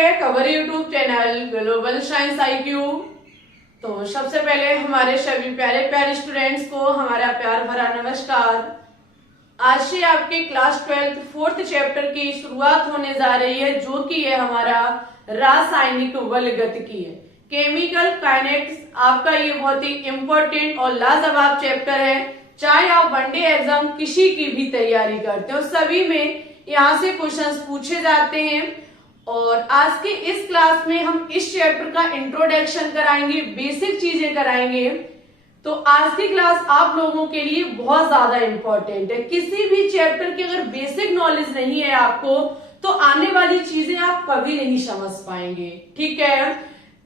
Back our YouTube channel global science IQ। तो सबसे पहले हमारे सभी प्यारे प्यारे स्टूडेंट्स को हमारा प्यार भरा नमस्कार। आज से आपके क्लास 12 फोर्थ चैप्टर की शुरुआत होने जा रही है, जो कि है हमारा रासायनिक बलगतिकी है, केमिकल काइनेटिक्स। आपका ये बहुत ही इम्पोर्टेंट और लाजवाब चैप्टर है। चाहे आप वनडे एग्जाम किसी की भी तैयारी करते हो, सभी में यहाँ से क्वेश्चंस पूछे जाते हैं। और आज के इस क्लास में हम इस चैप्टर का इंट्रोडक्शन कराएंगे, बेसिक चीजें कराएंगे। तो आज की क्लास आप लोगों के लिए बहुत ज्यादा इंपॉर्टेंट है। किसी भी चैप्टर की अगर बेसिक नॉलेज नहीं है आपको, तो आने वाली चीजें आप कभी नहीं समझ पाएंगे। ठीक है,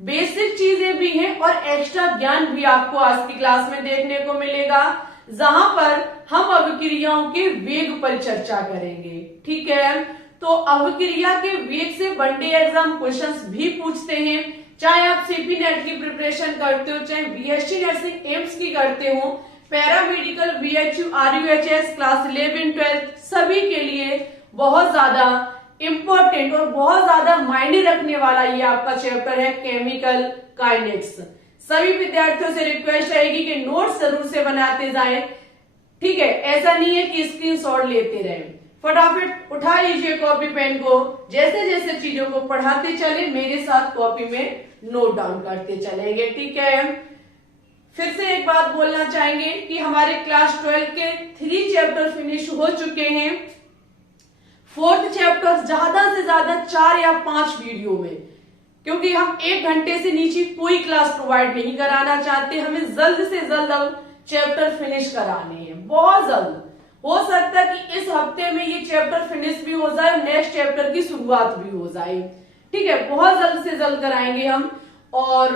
बेसिक चीजें भी हैं और एक्स्ट्रा ज्ञान भी आपको आज की क्लास में देखने को मिलेगा, जहां पर हम अभिक्रियाओं के वेग पर चर्चा करेंगे। ठीक है, तो अभिक्रिया के वेग से वनडे एग्जाम क्वेश्चंस भी पूछते हैं। चाहे आप सीपी नेट की प्रिपरेशन करते हो, चाहे बीएससी नर्सिंग एम्स की करते हो, पैरामेडिकल, बीएचयू, आरयूएचएस, क्लास 11-12 सभी के लिए बहुत ज्यादा इंपॉर्टेंट और बहुत ज्यादा मायने रखने वाला ये आपका चैप्टर है, केमिकल काइनेटिक्स। सभी विद्यार्थियों से रिक्वेस्ट रहेगी कि नोट्स जरूर से बनाते जाएं। ठीक है, ऐसा नहीं है कि स्क्रीनशॉट लेते रहें। फटाफट उठा लीजिए कॉपी पेन को, जैसे जैसे चीजों को पढ़ाते चले मेरे साथ कॉपी में नोट डाउन करते चलेंगे। ठीक है, फिर से एक बात बोलना चाहेंगे कि हमारे क्लास 12 के 3 चैप्टर फिनिश हो चुके हैं। फोर्थ चैप्टर ज्यादा से ज्यादा 4 या 5 वीडियो में, क्योंकि हम 1 घंटे से नीचे कोई क्लास प्रोवाइड नहीं कराना चाहते। हमें जल्द से जल्द अब चैप्टर फिनिश कराने हैं, बहुत जल्द। हो सकता है कि इस हफ्ते में ये चैप्टर फिनिश भी हो जाए, नेक्स्ट चैप्टर की शुरुआत भी हो जाए। ठीक है, बहुत जल्द से जल्द कराएंगे हम, और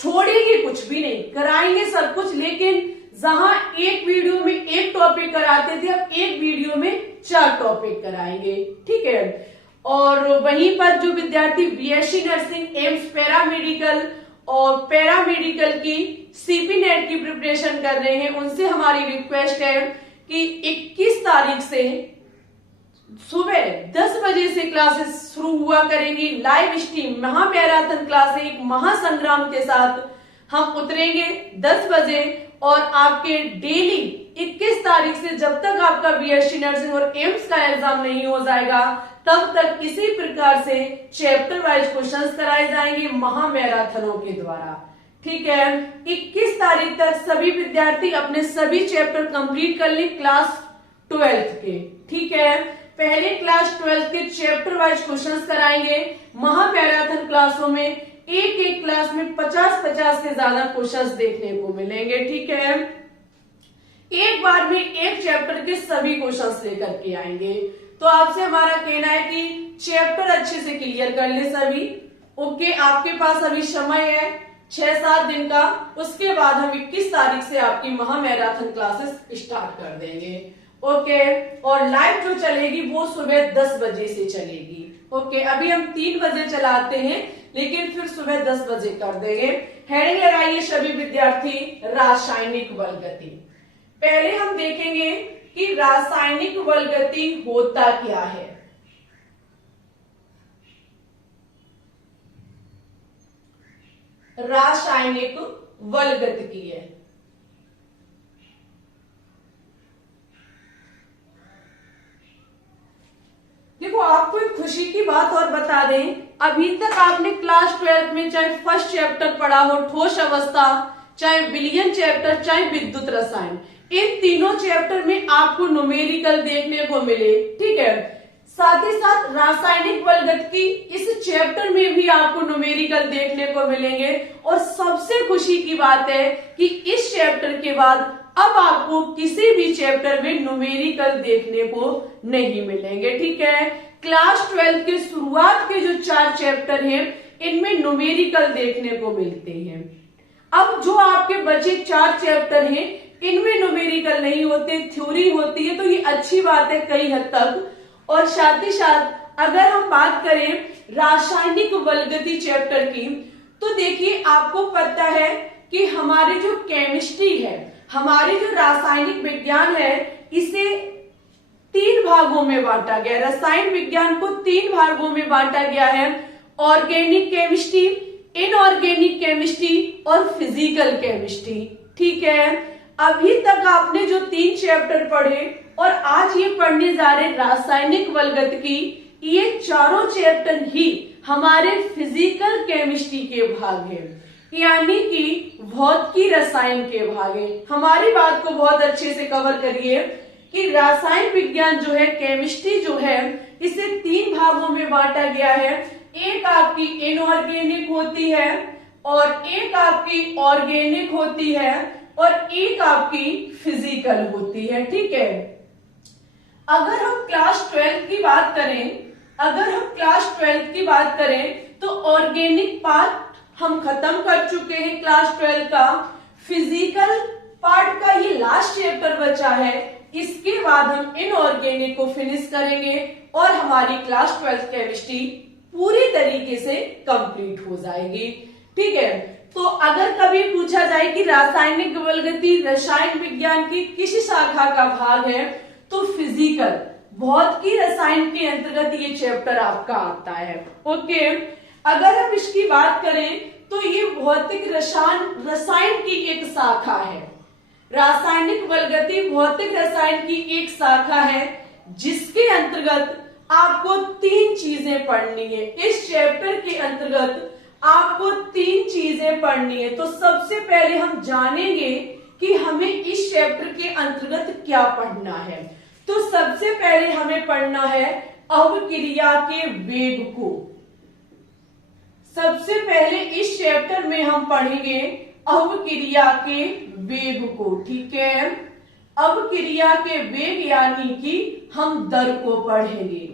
छोड़ेंगे कुछ भी नहीं, कराएंगे सब कुछ। लेकिन जहां एक वीडियो में एक टॉपिक कराते थे, अब एक वीडियो में 4 टॉपिक कराएंगे। ठीक है, और वहीं पर जो विद्यार्थी बीएससी नर्सिंग एम्स पैरामेडिकल और पैरामेडिकल की सीपी नेट की प्रिपरेशन कर रहे हैं, उनसे हमारी रिक्वेस्ट है कि 21 तारीख से सुबह 10 बजे से क्लासेस शुरू हुआ करेंगी। लाइव स्ट्रीम महामैराथन क्लास है, एक महासंग्राम के साथ हम उतरेंगे 10 बजे। और आपके डेली 21 तारीख से जब तक आपका बीएससी नर्सिंग और एम्स का एग्जाम नहीं हो जाएगा, तब तक इसी प्रकार से चैप्टर वाइज क्वेश्चंस कराए जाएंगे महामैराथनों के द्वारा। ठीक है, 21 तारीख तक सभी विद्यार्थी अपने सभी चैप्टर कंप्लीट कर लें क्लास 12 के। ठीक है, पहले क्लास 12 के चैप्टर वाइज क्वेश्चंस कराएंगे महामैराथन क्लासों में। एक क्लास में 50-50 से ज्यादा क्वेश्चंस देखने को मिलेंगे। ठीक है, एक बार में एक चैप्टर के सभी क्वेश्चंस लेकर के आएंगे। तो आपसे हमारा कहना है कि चैप्टर अच्छे से क्लियर कर ले सभी। ओके, आपके पास अभी समय है 6-7 दिन का, उसके बाद हम 21 तारीख से आपकी महामैराथन क्लासेस स्टार्ट कर देंगे। ओके, और लाइव जो चलेगी वो सुबह 10 बजे से चलेगी। ओके, अभी हम 3 बजे चलाते हैं, लेकिन फिर सुबह 10 बजे कर देंगे। हेडिंग लगाइए सभी विद्यार्थी, रासायनिक बलगति। पहले हम देखेंगे कि रासायनिक बलगति होता क्या है। रासायनिक बलगतिकी है। देखो, आपको एक खुशी की बात और बता दें, अभी तक आपने क्लास 12 में चाहे फर्स्ट चैप्टर पढ़ा हो ठोस अवस्था, चाहे विलयन चैप्टर, चाहे विद्युत रसायन, इन तीनों चैप्टर में आपको न्यूमेरिकल देखने को मिले। ठीक है, साथ ही साथ रासायनिक बलगतिकी इस चैप्टर में भी आपको न्यूमेरिकल देखने को मिलेंगे। और सबसे खुशी की बात है कि इस चैप्टर के बाद अब आपको किसी भी चैप्टर में न्यूमेरिकल देखने को नहीं मिलेंगे। ठीक है, क्लास 12 के शुरुआत के जो 4 चैप्टर हैं, इनमें न्यूमेरिकल देखने को मिलते हैं। अब जो आपके बचे 4 चैप्टर हैं, इनमें न्यूमेरिकल नहीं होते, थ्योरी होती है। तो ये अच्छी बात है कई हद तक। और साथ ही साथ अगर हम बात करें रासायनिक बलगति चैप्टर की, तो देखिए आपको पता है कि हमारे जो केमिस्ट्री है, हमारे जो रासायनिक विज्ञान है, इसे 3 भागों में बांटा गया है। रसायन विज्ञान को 3 भागों में बांटा गया है। ऑर्गेनिक केमिस्ट्री, इनऑर्गेनिक केमिस्ट्री और फिजिकल केमिस्ट्री। ठीक है, अभी तक आपने जो 3 चैप्टर पढ़े और आज ये पढ़ने जा रहे रासायनिक बलगतिकी, ये चारों चैप्टर ही हमारे फिजिकल केमिस्ट्री के भाग हैं, यानी कि भौतिकी रसायन के भाग हैं। हमारी बात को बहुत अच्छे से कवर करिए कि रासायन विज्ञान जो है, केमिस्ट्री जो है, इसे 3 भागों में बांटा गया है। एक आपकी इनऑर्गेनिक होती है और एक आपकी ऑर्गेनिक होती है और एक आपकी फिजिकल होती है। ठीक है, अगर हम क्लास 12 की बात करें, तो ऑर्गेनिक पार्ट हम खत्म कर चुके हैं क्लास 12 का। फिजिकल पार्ट का ये लास्ट चैप्टर बचा है, इसके बाद हम इनऑर्गेनिक को फिनिश करेंगे और हमारी क्लास 12 केमिस्ट्री पूरी तरीके से कंप्लीट हो जाएगी। ठीक है, तो अगर कभी पूछा जाए कि रासायनिक बलगति रसायन विज्ञान की किस शाखा का भाग है, तो फिजिकल, भौतिकी रसायन के अंतर्गत ये चैप्टर आपका आता है। ओके, अगर हम इसकी बात करें तो ये भौतिक रसायन की एक शाखा है। रासायनिक बलगति भौतिक रसायन की एक शाखा है, जिसके अंतर्गत आपको 3 चीजें पढ़नी है। इस चैप्टर के अंतर्गत आपको 3 चीजें पढ़नी है। तो सबसे पहले हम जानेंगे कि हमें इस चैप्टर के अंतर्गत क्या पढ़ना है। तो सबसे पहले हमें पढ़ना है अवक्रिया के वेग को। सबसे पहले इस चैप्टर में हम पढ़ेंगे अवक्रिया के वेग को। ठीक है, अवक्रिया के वेग यानी कि हम दर को पढ़ेंगे।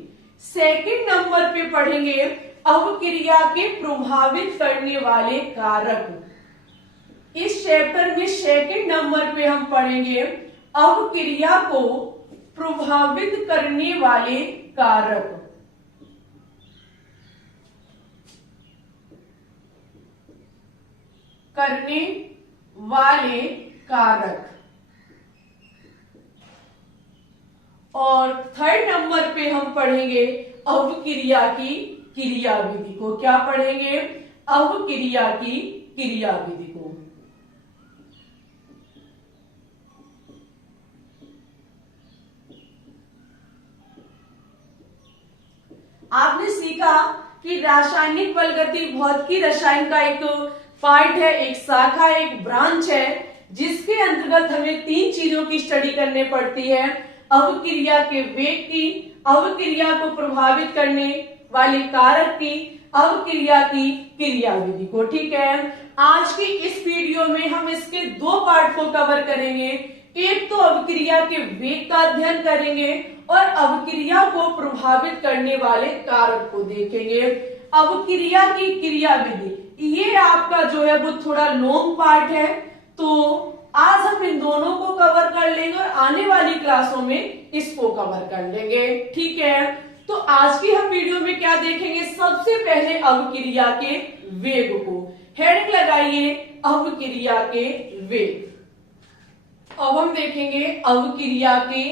सेकंड नंबर पे पढ़ेंगे अवक्रिया के प्रभावित करने वाले कारक। इस चैप्टर में सेकंड नंबर पे हम पढ़ेंगे अवक्रिया को प्रभावित करने वाले कारक। और थर्ड नंबर पे हम पढ़ेंगे अवक्रिया की क्रियाविधि को। क्या पढ़ेंगे? अवक्रिया की क्रियाविधि को। आपने सीखा कि रासायनिक बलगति भौतिकी रसायन का एक पार्ट है, एक शाखा, एक ब्रांच है, जिसके अंतर्गत हमें 3 चीजों की स्टडी करनी पड़ती है। अवक्रिया के वेग की, अवक्रिया को प्रभावित करने वाले कारक की, अवक्रिया की क्रियाविधि को। ठीक है, आज की इस वीडियो में हम इसके 2 पार्ट को कवर करेंगे। एक तो अवक्रिया के वेग का अध्ययन करेंगे और अवक्रिया को प्रभावित करने वाले कारक को देखेंगे। अवक्रिया की क्रियाविधि ये आपका जो है वो थोड़ा लॉन्ग पार्ट है, तो आज हम इन दोनों को कवर कर लेंगे और आने वाली क्लासों में इसको कवर कर लेंगे। ठीक है, तो आज की हम वीडियो में क्या देखेंगे? सबसे पहले अवक्रिया के वेग को। हेडिंग लगाइए अवक्रिया के वेग। अब हम देखेंगे अवक्रिया के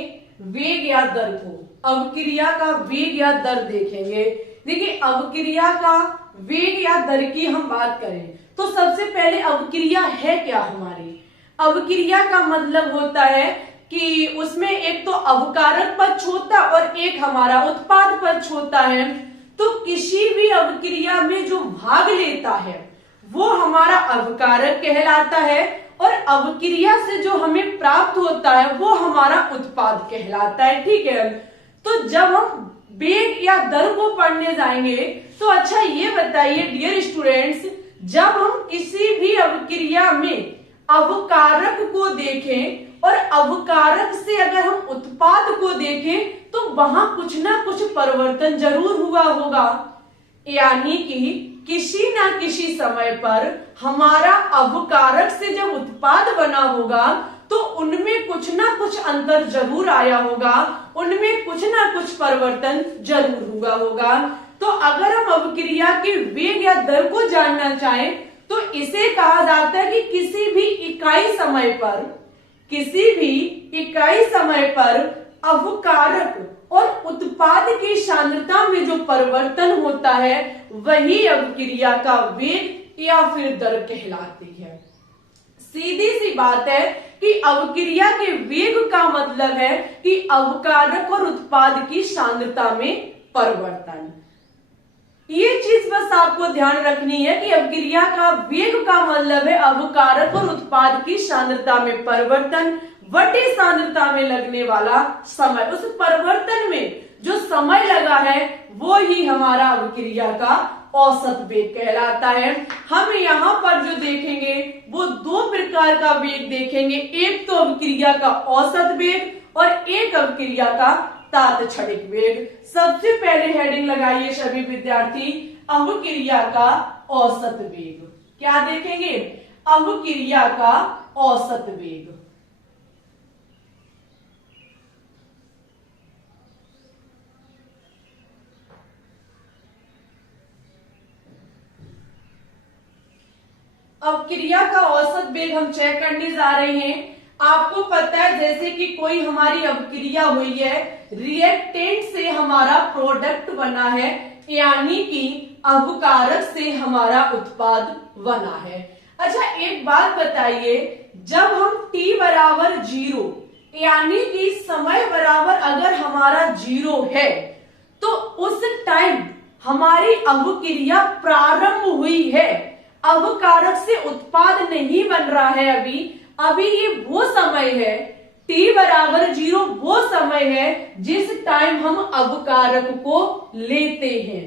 वेग या दर को। अवक्रिया का वेग या दर देखेंगे। देखिए, अवक्रिया का वेग या दर की हम बात करें तो सबसे पहले अवक्रिया है क्या हमारी? अवक्रिया का मतलब होता है कि उसमें एक तो अवकारक पक्ष होता है और एक हमारा उत्पाद पक्ष होता है। तो किसी भी अवक्रिया में जो भाग लेता है वो हमारा अवकारक कहलाता है और अवक्रिया से जो हमें प्राप्त होता है वो हमारा उत्पाद कहलाता है। ठीक है, तो जब हम वेग या दर को पढ़ने जाएंगे तो अच्छा ये बताइए डियर स्टूडेंट्स, जब हम किसी भी अवक्रिया में अवकारक को देखें और अवकारक से अगर हम उत्पाद को देखें तो वहां कुछ ना कुछ परिवर्तन जरूर हुआ होगा। यानी कि किसी ना किसी समय पर हमारा अवकारक से जब उत्पाद बना होगा तो उनमें कुछ ना कुछ अंतर जरूर आया होगा, उनमें कुछ ना कुछ परिवर्तन जरूर हुआ होगा। तो अगर हम अवक्रिया के वेग या दर को जानना चाहें तो इसे कहा जाता है कि किसी भी इकाई समय पर अवकारक और उत्पाद की सांद्रता में जो परिवर्तन होता है वही अवक्रिया का वेग या फिर दर कहलाती है। सीधी सी बात है कि अवक्रिया के वेग का मतलब है कि अवकारक और उत्पाद की सांद्रता में परिवर्तन। ये चीज बस आपको ध्यान रखनी है कि अवक्रिया का वेग का मतलब है अवकारक और उत्पाद की सांद्रता में परिवर्तन बटे सांद्रता में लगने वाला समय। उस परिवर्तन में जो समय लगा है वो ही हमारा अवक्रिया का औसत वेग कहलाता है। हम यहाँ पर जो देखेंगे वो दो प्रकार का वेग देखेंगे, एक तो अवक्रिया का औसत वेग और एक अवक्रिया का तात्क्षणिक वेग। सबसे पहले हेडिंग लगाइए सभी विद्यार्थी, अवक्रिया का औसत वेग। क्या देखेंगे? अवक्रिया का औसत वेग। अवक्रिया का औसत वेग हम चेक करने जा रहे हैं। आपको पता है जैसे कि कोई हमारी अवक्रिया हुई है, रिएक्टेंट से हमारा प्रोडक्ट बना है, यानी कि अवकारक से हमारा उत्पाद बना है। अच्छा एक बात बताइए, जब हम t बराबर 0 यानी कि समय बराबर अगर हमारा 0 है तो उस टाइम हमारी अवक्रिया प्रारंभ हुई है, अवकारक से उत्पाद नहीं बन रहा है। अभी ये वो समय है, t बराबर 0 वो समय है जिस टाइम हम अवकारक को लेते हैं।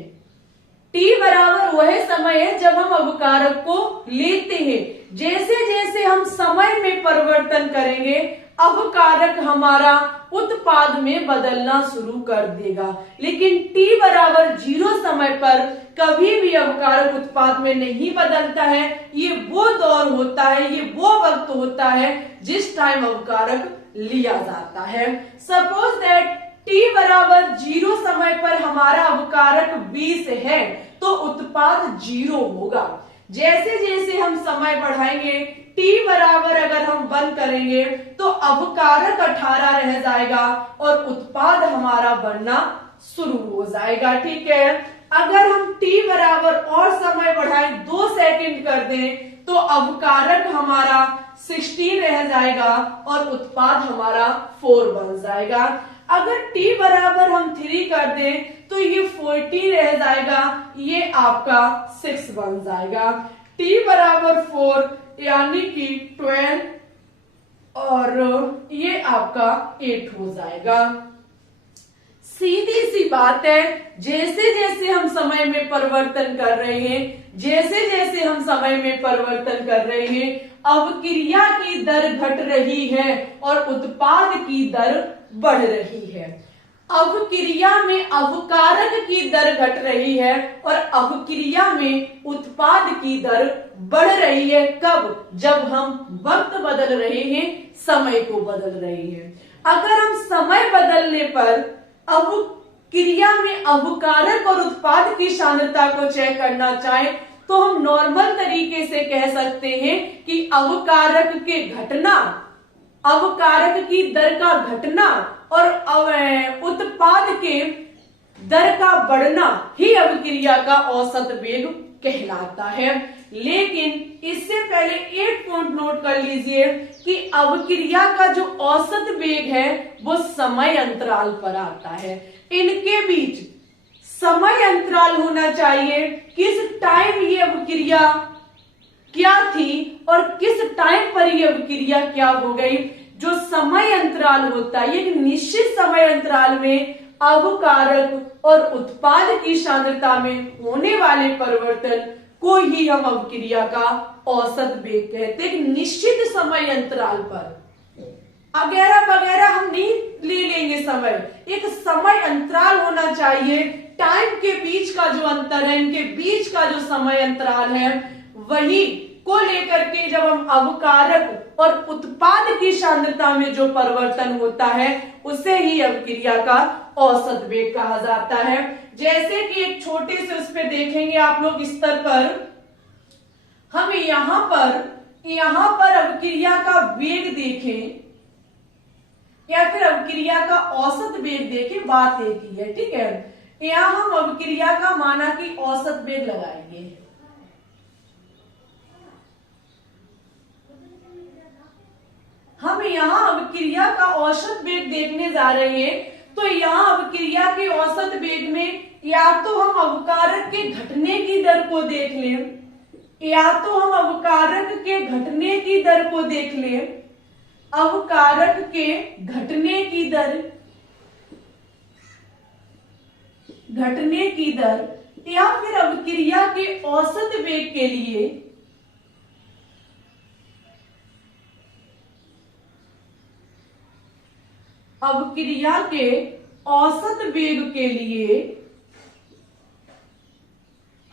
t बराबर वह समय है जब हम अवकारक को लेते हैं। जैसे जैसे हम समय में परिवर्तन करेंगे अवकारक हमारा उत्पाद में बदलना शुरू कर देगा, लेकिन t बराबर 0 समय पर कभी भी अवकारक उत्पाद में नहीं बदलता है। ये वो दौर होता है, ये वो वक्त होता है जिस टाइम अवकारक लिया जाता है। सपोज दैट t बराबर 0 समय पर हमारा अवकारक 20 है तो उत्पाद 0 होगा। जैसे जैसे हम समय बढ़ाएंगे t बराबर अगर हम 1 करेंगे तो अवकारक 18 रह जाएगा और उत्पाद हमारा बनना शुरू हो जाएगा। ठीक है, अगर हम t बराबर और समय बढ़ाएं 2 सेकंड कर दें तो अवकारक हमारा 16 रह जाएगा और उत्पाद हमारा 4 बन जाएगा। अगर t बराबर हम 3 कर दें तो ये 40 रह जाएगा, ये आपका 6 बन जाएगा। t बराबर 4 यानी कि 12 और ये आपका 8 हो जाएगा। सीधी सी बात है, जैसे जैसे हम समय में परिवर्तन कर रहे हैं, जैसे जैसे हम समय में परिवर्तन कर रहे हैं अवक्रिया की दर घट रही है और उत्पाद की दर बढ़ रही है। अवक्रिया में अवकारक की दर घट रही है और अवक्रिया में उत्पाद की दर बढ़ रही है। कब? जब हम वक्त बदल रहे हैं, समय को बदल रहे हैं। अगर हम समय बदलने पर अवक्रिया में अवकारक और उत्पाद की सांद्रता को चेक करना चाहें तो हम नॉर्मल तरीके से कह सकते हैं कि अवकारक के घटना, अवकारक की दर का घटना और उत्पाद के दर का बढ़ना ही अवक्रिया का औसत वेग कहलाता है। लेकिन इससे पहले एक पॉइंट नोट कर लीजिए कि अवक्रिया का जो औसत वेग है वो समय अंतराल पर आता है। इनके बीच समय अंतराल होना चाहिए, किस टाइम ये अवक्रिया क्या थी और किस टाइम पर ये अवक्रिया क्या हो गई। जो समय अंतराल होता है, एक निश्चित समय अंतराल में अवकारक और उत्पाद की सांद्रता में होने वाले परिवर्तन को ही हम अवक्रिया का औसत वेग कहते हैं। एक निश्चित समय अंतराल पर वगैरह वगैरह हम नहीं ले लेंगे समय, एक समय अंतराल होना चाहिए। टाइम के बीच का जो अंतर है, इनके बीच का जो समय अंतराल है वही को लेकर के जब हम अवकारक और उत्पाद की सांद्रता में जो परिवर्तन होता है उसे ही अवक्रिया का औसत वेग कहा जाता है। जैसे कि एक छोटे से उस पे देखेंगे आप लोग स्तर पर, हम यहाँ पर अवक्रिया का वेग देखें या फिर अवक्रिया का औसत वेग देके बात एक ही है, ठीक है। यहाँ हम अवक्रिया का माना कि औसत वेग लगाएंगे। हम यहाँ अवक्रिया का औसत वेग देखने जा रहे हैं, तो यहाँ अवक्रिया के औसत वेग में या तो हम अवकारक के घटने की दर को देख लें, या तो हम अवकारक के घटने की दर को देख लें, अवकारक के घटने की दर, घटने की दर, या फिर अवक्रिया के औसत वेग के लिए अवक्रिया के औसत वेग के लिए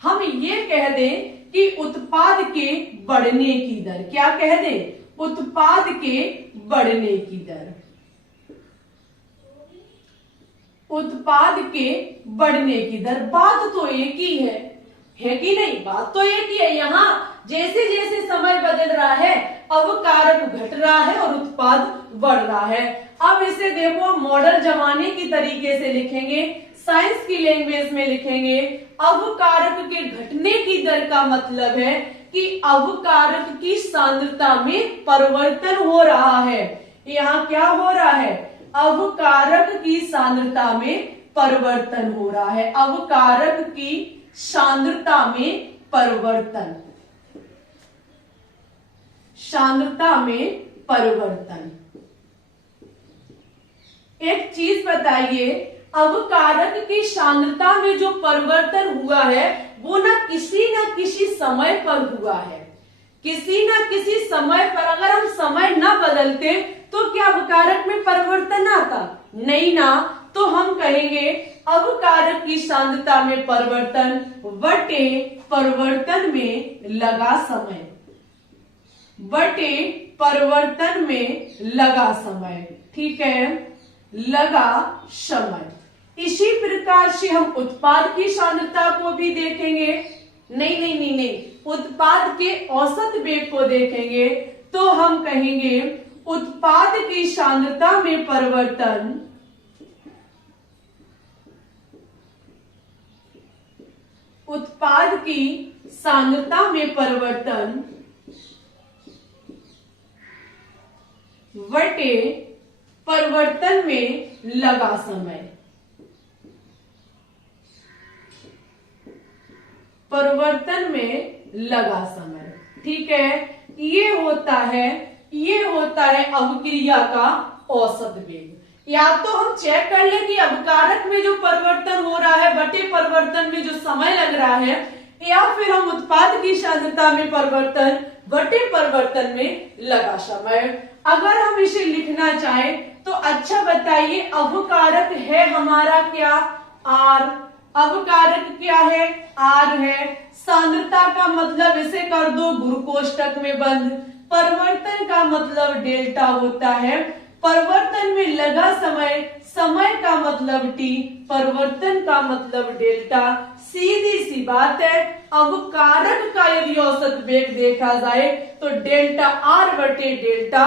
हम ये कह दें कि उत्पाद के बढ़ने की दर, क्या कह दें, उत्पाद के बढ़ने की दर, उत्पाद के बढ़ने की दर। बात तो एक ही है कि नहीं, बात तो एक ही है। यहाँ जैसे जैसे समय बदल रहा है अवकारक घट रहा है और उत्पाद बढ़ रहा है। अब इसे देखो मॉडल जमाने की तरीके से लिखेंगे, साइंस की लैंग्वेज में लिखेंगे। अवकारक के घटने की दर का मतलब है कि अवकारक की सांद्रता में परिवर्तन हो रहा है। यहाँ क्या हो रहा है, अवकारक की सांद्रता में परिवर्तन हो रहा है, अवकारक की सांद्रता में परिवर्तन, सांद्रता में परिवर्तन। एक चीज बताइए, अवकारक की सांद्रता में जो परिवर्तन हुआ है वो न किसी समय पर हुआ है, किसी न किसी समय पर। अगर हम समय न बदलते तो क्या अवकारक में परिवर्तन आता, नहीं ना। तो हम कहेंगे अवकारक की सांद्रता में परिवर्तन बटे परिवर्तन में लगा समय, बटे परिवर्तन में लगा समय, ठीक है, लगा समय। इसी प्रकार से हम उत्पाद की सांद्रता को भी देखेंगे, नहीं, उत्पाद के औसत वेग को देखेंगे। तो हम कहेंगे उत्पाद की सांद्रता में परिवर्तन, उत्पाद की सांद्रता में परिवर्तन बटे परिवर्तन में लगा समय, परिवर्तन में लगा समय, ठीक है। ये होता है अवक्रिया का औसत वेग। या तो हम चेक कर ले कि अवकारक में जो परिवर्तन हो रहा है बटे परिवर्तन में जो समय लग रहा है, या फिर हम उत्पाद की सांद्रता में परिवर्तन बटे परिवर्तन में लगा समय। अगर हम इसे लिखना चाहें तो अच्छा बताइए, अवकारक है हमारा क्या, आर। अवकारक क्या है, आर है। सांद्रता का मतलब इसे कर दो गुरु कोष्टक में बंद। परिवर्तन का मतलब डेल्टा होता है। परिवर्तन में लगा समय, समय का मतलब टी, परिवर्तन का मतलब डेल्टा। सीधी सी बात है, अवकारक का यदि औसत वेग देखा जाए तो डेल्टा आर बटे डेल्टा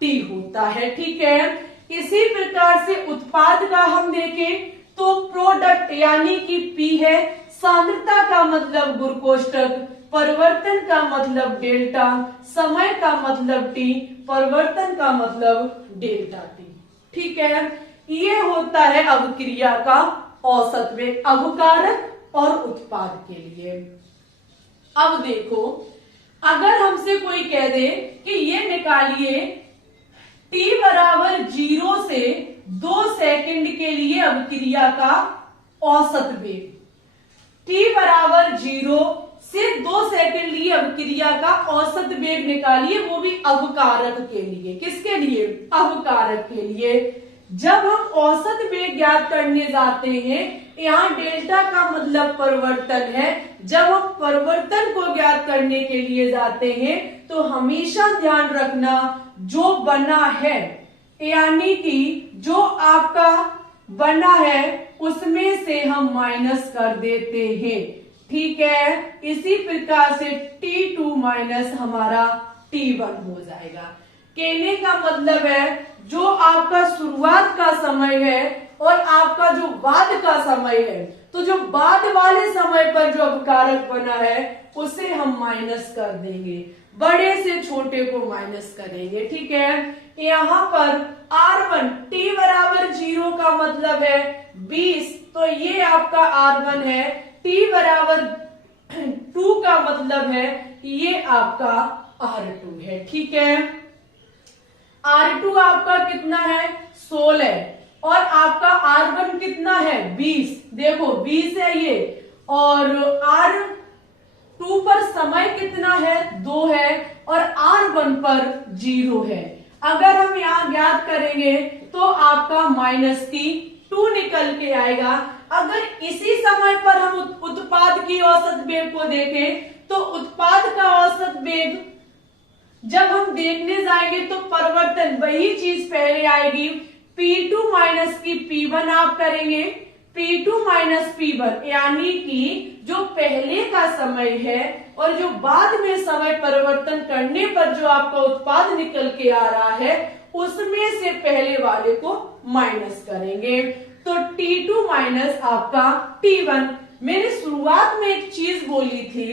टी होता है, ठीक है। इसी प्रकार से उत्पाद का हम देखें तो प्रोडक्ट यानी कि पी है। सांद्रता का मतलब गुरु कोष्टक, परिवर्तन का मतलब डेल्टा, समय का मतलब टी, परिवर्तन का मतलब डेल्टा टी, ठीक है। ये होता है अवक्रिया का औसत वेग अवकारक और उत्पाद के लिए। अब देखो, अगर हमसे कोई कह दे कि ये निकालिए t बराबर 0 से 2 सेकंड के लिए अवक्रिया का औसत वेग, t बराबर 0 से 2 सेकंड लिए अवक्रिया का औसत वेग निकालिए, वो भी अवकारक के लिए। किसके लिए, अवकारक के लिए। जब हम औसत वेग ज्ञात करने जाते हैं, यहाँ डेल्टा का मतलब परिवर्तन है। जब हम परिवर्तन को ज्ञात करने के लिए जाते हैं तो हमेशा ध्यान रखना जो बना है, यानी कि जो आपका बना है उसमें से हम माइनस कर देते हैं, ठीक है। इसी प्रकार से T2 माइनस हमारा T1 हो जाएगा। कहने का मतलब है जो आपका शुरुआत का समय है और आपका जो बाद का समय है, तो जो बाद वाले समय पर जो अवकारक बना है उसे हम माइनस कर देंगे, बड़े से छोटे को माइनस करेंगे। ठीक है, यहाँ पर R1 t बराबर 0 का मतलब है 20, तो ये आपका R1 है। t बराबर 2 का मतलब है ये आपका R2 है। ठीक है, R2 आपका कितना है 16 और आपका R1 कितना है 20। देखो 20 है ये, और R2 पर समय कितना है 2 है और R1 पर 0 है। अगर हम यहाँ ज्ञात करेंगे तो आपका -2 निकल के आएगा। अगर इसी समय पर हम उत्पाद की औसत वेग को देखें तो उत्पाद का औसत वेग जब हम देखने जाएंगे तो परिवर्तन वही चीज पहले आएगी, P2 माइनस की P1 आप करेंगे, P2 माइनस P1 यानी कि जो पहले का समय है और जो बाद में समय परिवर्तन करने पर जो आपका उत्पाद निकल के आ रहा है उसमें से पहले वाले को माइनस करेंगे, तो T2 माइनस आपका T1। मैंने शुरुआत में एक चीज बोली थी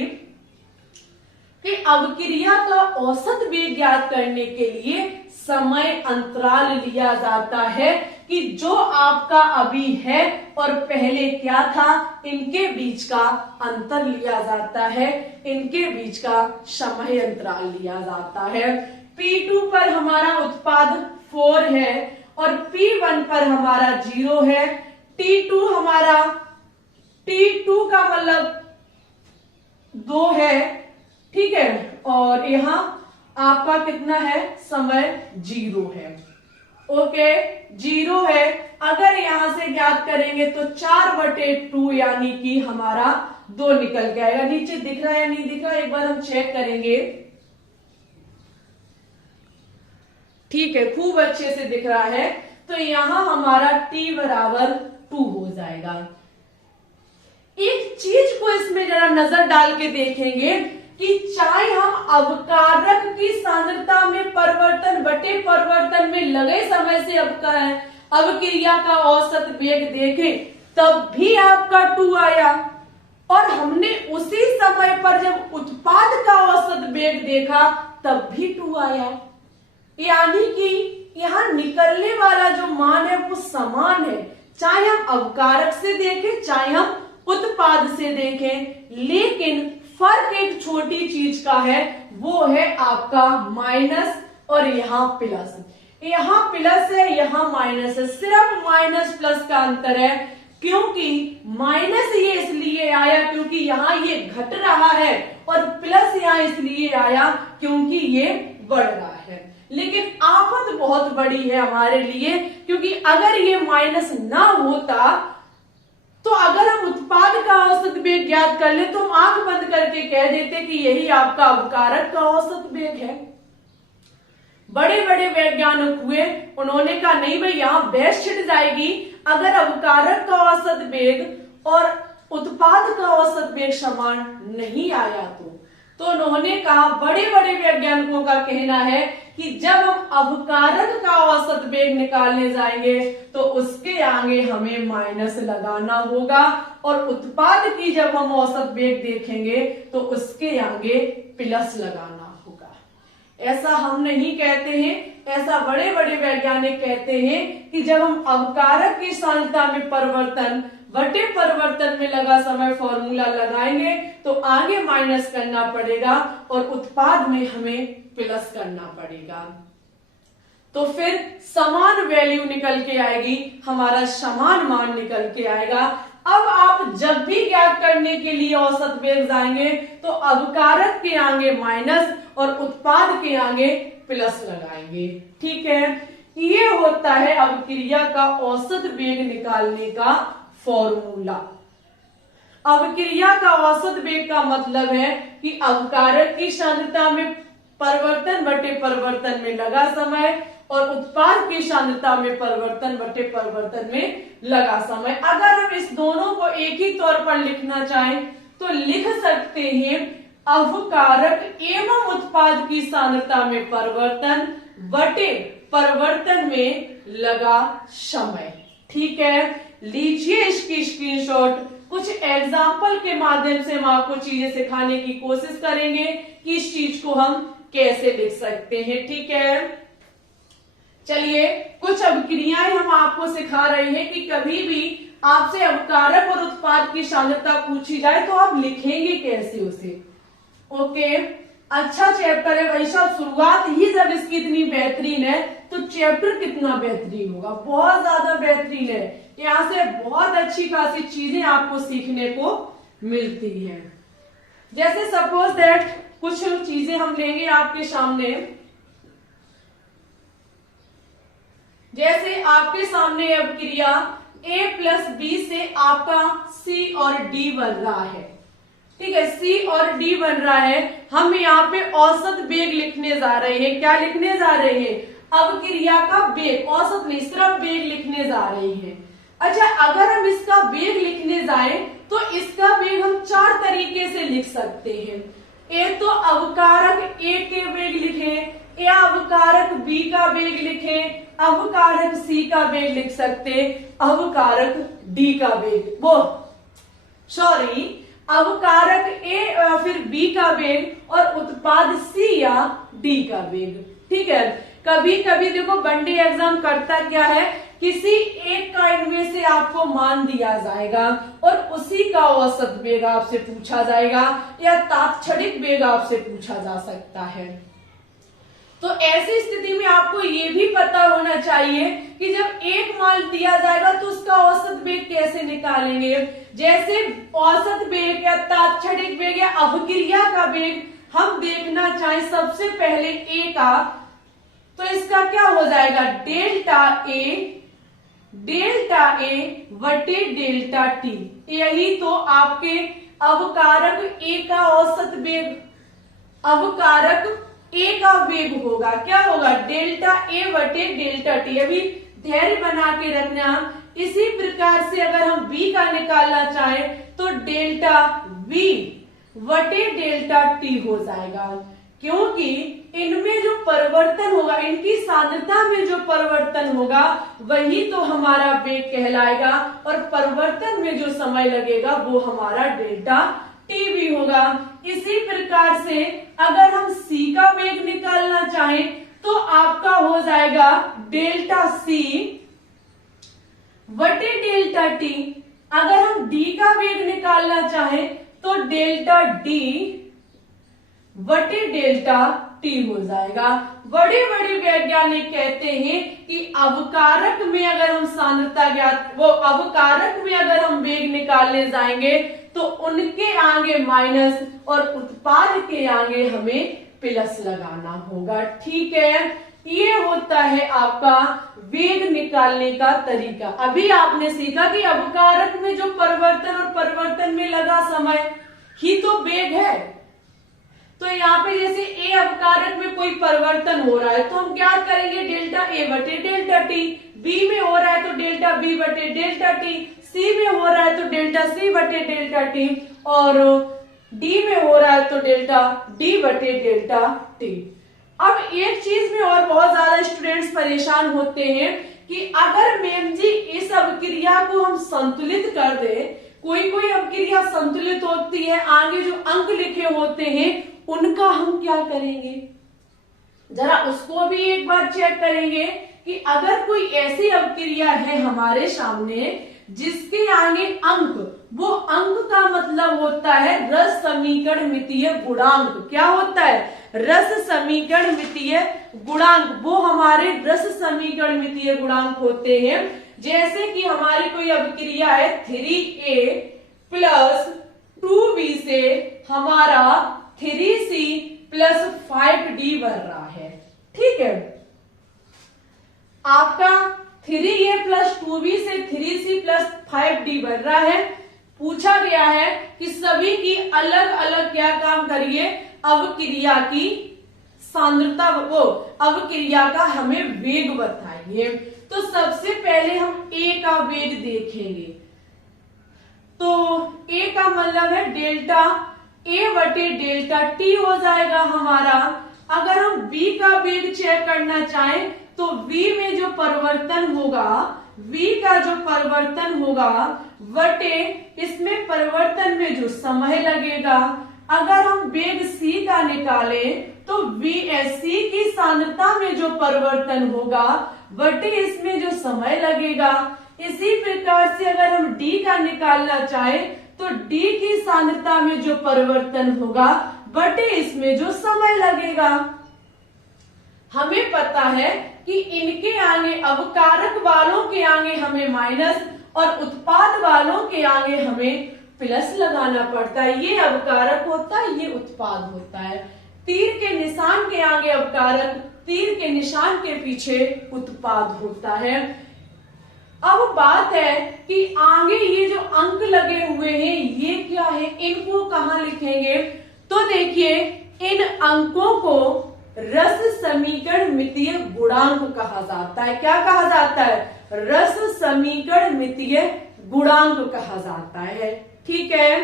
कि अवक्रिया का औसत वेग ज्ञात करने के लिए समय अंतराल लिया जाता है कि जो आपका अभी है और पहले क्या था इनके बीच का अंतर लिया जाता है, इनके बीच का समय अंतराल लिया जाता है। P2 पर हमारा उत्पाद 4 है और P1 पर हमारा 0 है। T2 हमारा T2 का मतलब 2 है। ठीक है, और यहाँ आपका कितना है समय 0 है। ओके, 0 है। अगर यहां से ज्ञात करेंगे तो 4/2 यानी कि हमारा 2 निकल के आएगा। नीचे दिख रहा है या नहीं दिख रहा, एक बार हम चेक करेंगे। ठीक है, खूब अच्छे से दिख रहा है। तो यहां हमारा t बराबर 2 हो जाएगा। एक चीज को इसमें जरा नजर डाल के देखेंगे कि चाहे हम अवकारक की सांद्रता में परिवर्तन बटे परिवर्तन में लगे समय से अवक्रिया का औसत वेग देखें तब भी आपका 2 आया, और हमने उसी समय पर जब उत्पाद का औसत वेग देखा तब भी 2 आया। यानी कि यहाँ निकलने वाला जो मान है वो समान है, चाहे हम अवकारक से देखें चाहे हम उत्पाद से देखें, लेकिन फर्क एक छोटी चीज का है, वो है आपका माइनस और यहाँ प्लस। यहाँ प्लस है यहाँ माइनस है, सिर्फ माइनस प्लस का अंतर है। क्योंकि माइनस ये इसलिए आया क्योंकि यहाँ ये घट रहा है और प्लस यहाँ इसलिए आया क्योंकि ये बढ़ रहा है। लेकिन आफत बहुत बड़ी है हमारे लिए, क्योंकि अगर ये माइनस ना होता तो अगर हम उत्पाद का औसत वेग ज्ञात कर ले तो हम आंख बंद करके कह देते कि यही आपका अवकारक का औसत वेग है। बड़े बड़े वैज्ञानिक हुए, उन्होंने कहा नहीं भाई यहां बहस छिड़ जाएगी अगर अवकारक का औसत वेग और उत्पाद का औसत वेग समान नहीं आया तो उन्होंने कहा, बड़े बड़े वैज्ञानिकों का कहना है कि जब हम अवकारक का औसत वेग निकालने जाएंगे तो उसके आगे हमें माइनस लगाना होगा, और उत्पाद की जब हम औसत वेग देखेंगे तो उसके आगे प्लस लगाना होगा। ऐसा हम नहीं कहते हैं, ऐसा बड़े बड़े वैज्ञानिक कहते हैं कि जब हम अवकारक की सांद्रता में परिवर्तन बटे परिवर्तन में लगा समय फॉर्मूला लगाएंगे तो आगे माइनस करना पड़ेगा और उत्पाद में हमें प्लस करना पड़ेगा, तो फिर समान वैल्यू निकल के आएगी, हमारा समान मान निकल के आएगा। अब आप जब भी ज्ञात करने के लिए औसत वेग जाएंगे तो अवकारक के आगे माइनस और उत्पाद के आगे प्लस लगाएंगे। ठीक है, ये होता है अवक्रिया का औसत वेग निकालने का फॉर्मूला। अवक्रिया का औसत वेग का मतलब है कि अवकारक की सांद्रता में परिवर्तन बटे परिवर्तन में लगा समय और उत्पाद की सांद्रता में परिवर्तन बटे परिवर्तन में लगा समय। अगर हम इस दोनों को एक ही तौर पर लिखना चाहें तो लिख सकते हैं अवकारक एवं उत्पाद की सांद्रता में परिवर्तन बटे परिवर्तन में लगा समय। ठीक है, लीजिए इसकी स्क्रीनशॉट। कुछ एग्जाम्पल के माध्यम से हम आपको चीजें सिखाने की कोशिश करेंगे कि इस चीज को हम कैसे लिख सकते हैं। ठीक है, चलिए कुछ अभिक्रियाएं हम आपको सिखा रहे हैं कि कभी भी आपसे अवकारक और उत्पाद की सांद्रता पूछी जाए तो आप लिखेंगे कैसे उसे। ओके, अच्छा चैप्टर है भाई साहब, शुरुआत ही जब इसकी इतनी बेहतरीन है तो चैप्टर कितना बेहतरीन होगा, बहुत ज्यादा बेहतरीन है। यहाँ से बहुत अच्छी खासी चीजें आपको सीखने को मिलती है। जैसे सपोज दैट कुछ चीजें हम लेंगे आपके सामने, जैसे आपके सामने अभिक्रिया A प्लस बी से आपका C और D बन रहा है। ठीक है, C और D बन रहा है। हम यहाँ पे औसत वेग लिखने जा रहे हैं। क्या लिखने जा रहे हैं? अभिक्रिया का वेग, औसत नहीं, सिर्फ वेग लिखने जा रहे हैं। अच्छा, अगर हम इसका वेग लिखने जाएं तो इसका वेग हम 4 तरीके से लिख सकते हैं। एक तो अवकारक A के वेग लिखें, या अवकारक B का वेग लिखें, अवकारक C का वेग लिख सकते, अवकारक D का वेग, वो सॉरी अवकारक A फिर B का वेग और उत्पाद C या D का वेग। ठीक है, कभी कभी देखो वनडे एग्जाम करता क्या है, किसी एक का इनमें से आपको मान दिया जाएगा और उसी का औसत वेग आपसे पूछा जाएगा या तात्क्षणिक वेग आपसे पूछा जा सकता है। तो ऐसी स्थिति में आपको ये भी पता होना चाहिए कि जब एक मान दिया जाएगा तो उसका औसत वेग कैसे निकालेंगे। जैसे औसत वेग या तात्क्षणिक वेग या अभिक्रिया का वेग हम देखना चाहें सबसे पहले ए का, तो इसका क्या हो जाएगा, डेल्टा ए वटे डेल्टा टी। यही तो आपके अवकारक ए का औसत वेग, अवकारक ए का वेग होगा। क्या होगा, डेल्टा ए वटे डेल्टा टी। अभी धैर्य बना के रखना। इसी प्रकार से अगर हम बी का निकालना चाहें तो डेल्टा वी वटे डेल्टा टी हो जाएगा, क्योंकि इनमें जो परिवर्तन होगा, इनकी सांद्रता में जो परिवर्तन होगा वही तो हमारा वेग कहलाएगा और परिवर्तन में जो समय लगेगा वो हमारा डेल्टा टी भी होगा। इसी प्रकार से अगर हम C का वेग निकालना चाहें तो आपका हो जाएगा डेल्टा C वटे डेल्टा टी। अगर हम D का वेग निकालना चाहें तो डेल्टा D वटे डेल्टा टी हो जाएगा। बड़े बड़े वैज्ञानिक कहते हैं कि अवकारक में अगर हम सांद्रता ज्ञात, वो अवकारक में अगर हम वेग निकालने जाएंगे तो उनके आगे माइनस और उत्पाद के आगे हमें प्लस लगाना होगा। ठीक है, ये होता है आपका वेग निकालने का तरीका। अभी आपने सीखा कि अवकारक में जो परिवर्तन और परिवर्तन में लगा समय ही तो वेग है। तो यहाँ पे जैसे ए अवकारक में कोई परिवर्तन हो रहा है तो हम क्या करेंगे, डेल्टा ए बटे डेल्टा टी। बी में हो रहा है तो डेल्टा बी बटे डेल्टा टी। सी में हो रहा है तो डेल्टा सी बटे डेल्टा टी और डी में हो रहा है तो डेल्टा डी बटे डेल्टा टी। अब एक चीज में और बहुत ज्यादा स्टूडेंट्स परेशान होते हैं कि अगर मैम जी इस अभिक्रिया को हम संतुलित कर दे, कोई कोई अभिक्रिया संतुलित होती है, आगे जो अंक लिखे होते हैं उनका हम क्या करेंगे, जरा उसको भी एक बार चेक करेंगे कि अगर कोई ऐसी अभिक्रिया है हमारे सामने जिसके आगे अंक, वो अंक का मतलब होता है रस समीकरण मितीय गुणांक। क्या होता है, रस समीकरण मितीय गुणांक, वो हमारे रस समीकरण मितीय गुणांक होते हैं। जैसे कि हमारी कोई अभिक्रिया है 3A प्लस 2B से हमारा 3C प्लस 5D बन रहा है। ठीक है, आपका 3A प्लस 2B से 3C प्लस 5D बन रहा है। पूछा गया है कि सभी की अलग अलग क्या काम करिए, अवक्रिया की सांद्रता, वो अवक्रिया का हमें वेग बताइए। तो सबसे पहले हम A का वेग देखेंगे। तो A का मतलब है डेल्टा A बटे डेल्टा टी हो जाएगा हमारा। अगर हम v का वेग चेक करना चाहें तो v में जो परिवर्तन होगा, v का जो परिवर्तन होगा वटे इसमें परिवर्तन में जो समय लगेगा। अगर हम वेग c का निकालें तो c की सांद्रता में जो परिवर्तन होगा वटे इसमें जो समय लगेगा। इसी प्रकार से अगर हम d का निकालना चाहें तो d की सांद्रता में जो परिवर्तन होगा बटे इसमें जो समय लगेगा। हमें पता है कि इनके आगे अवकारक वालों के आगे हमें माइनस और उत्पाद वालों के आगे हमें प्लस लगाना पड़ता है। ये अवकारक होता है, ये उत्पाद होता है। तीर के निशान के आगे अवकारक, तीर के निशान के पीछे उत्पाद होता है। अब बात है कि आगे ये जो अंक लगे हुए हैं ये क्या है, इनको कहाँ लिखेंगे? तो देखिए इन अंकों को रस समीकरण मितीय गुणांक कहा जाता है। क्या कहा जाता है? रस समीकरण मितीय गुणांक कहा जाता है। ठीक है,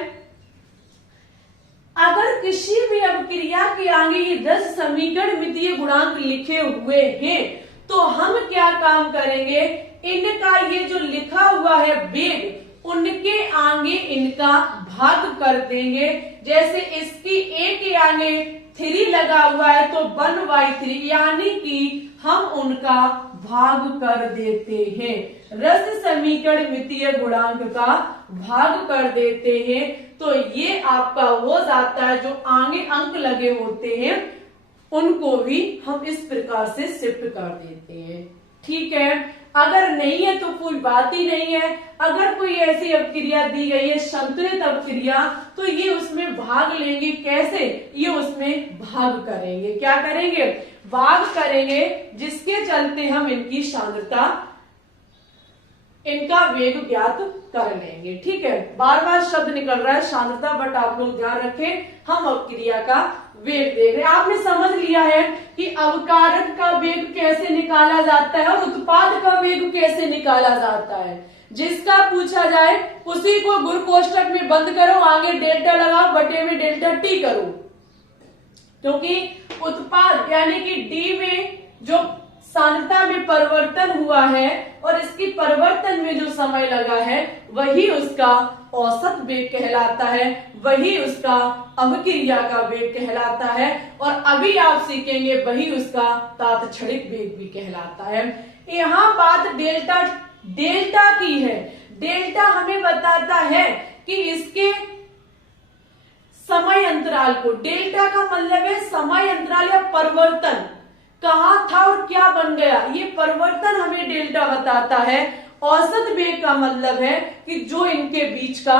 अगर किसी भी अभिक्रिया के आगे ये रस समीकरण मितीय गुणांक लिखे हुए हैं तो हम क्या काम करेंगे, इनका ये जो लिखा हुआ है वेग उनके आगे इनका भाग कर देंगे। जैसे इसकी a के आगे 3 लगा हुआ है तो 1/3 यानी कि हम उनका भाग कर देते हैं, रस समीकरण मितीय गुणांक का भाग कर देते हैं। तो ये आपका हो जाता है, जो आगे अंक लगे होते हैं उनको भी हम इस प्रकार से शिफ्ट कर देते हैं। ठीक है, अगर नहीं है तो कोई बात ही नहीं है। अगर कोई ऐसी अपक्रिया दी गई है संतुलित अपक्रिया तो ये उसमें भाग लेंगे। कैसे? ये उसमें भाग करेंगे। क्या करेंगे? भाग करेंगे, जिसके चलते हम इनकी सांद्रता, इनका वेग ज्ञात कर लेंगे। ठीक है, बार बार शब्द निकल रहा है सांद्रता, बट आप लोग ध्यान रखें हम अपक्रिया का वेग देख रहे हैं। आपने समझ लिया है कि अवकारक का वेग कैसे निकाला जाता है और उत्पाद का वेग कैसे निकाला जाता है। जिसका पूछा जाए उसी को गुण कोष्टक में बंद करो, आगे डेल्टा लगाओ, बटे में डेल्टा टी करो, क्योंकि उत्पाद यानी कि डी में जो सांद्रता में परिवर्तन हुआ है और इसकी परिवर्तन में जो समय लगा है वही उसका औसत वेग कहलाता है, वही उसका अभिक्रिया का वेग कहलाता है। और अभी आप सीखेंगे वही उसका तात्क्षणिक वेग भी कहलाता है। यहाँ बात डेल्टा की है। डेल्टा हमें बताता है कि इसके समय अंतराल को, डेल्टा का मतलब है समय अंतराल या परिवर्तन, कहाँ था और क्या बन गया, ये परिवर्तन हमें डेल्टा बताता है। औसत वेग का मतलब है कि जो इनके बीच का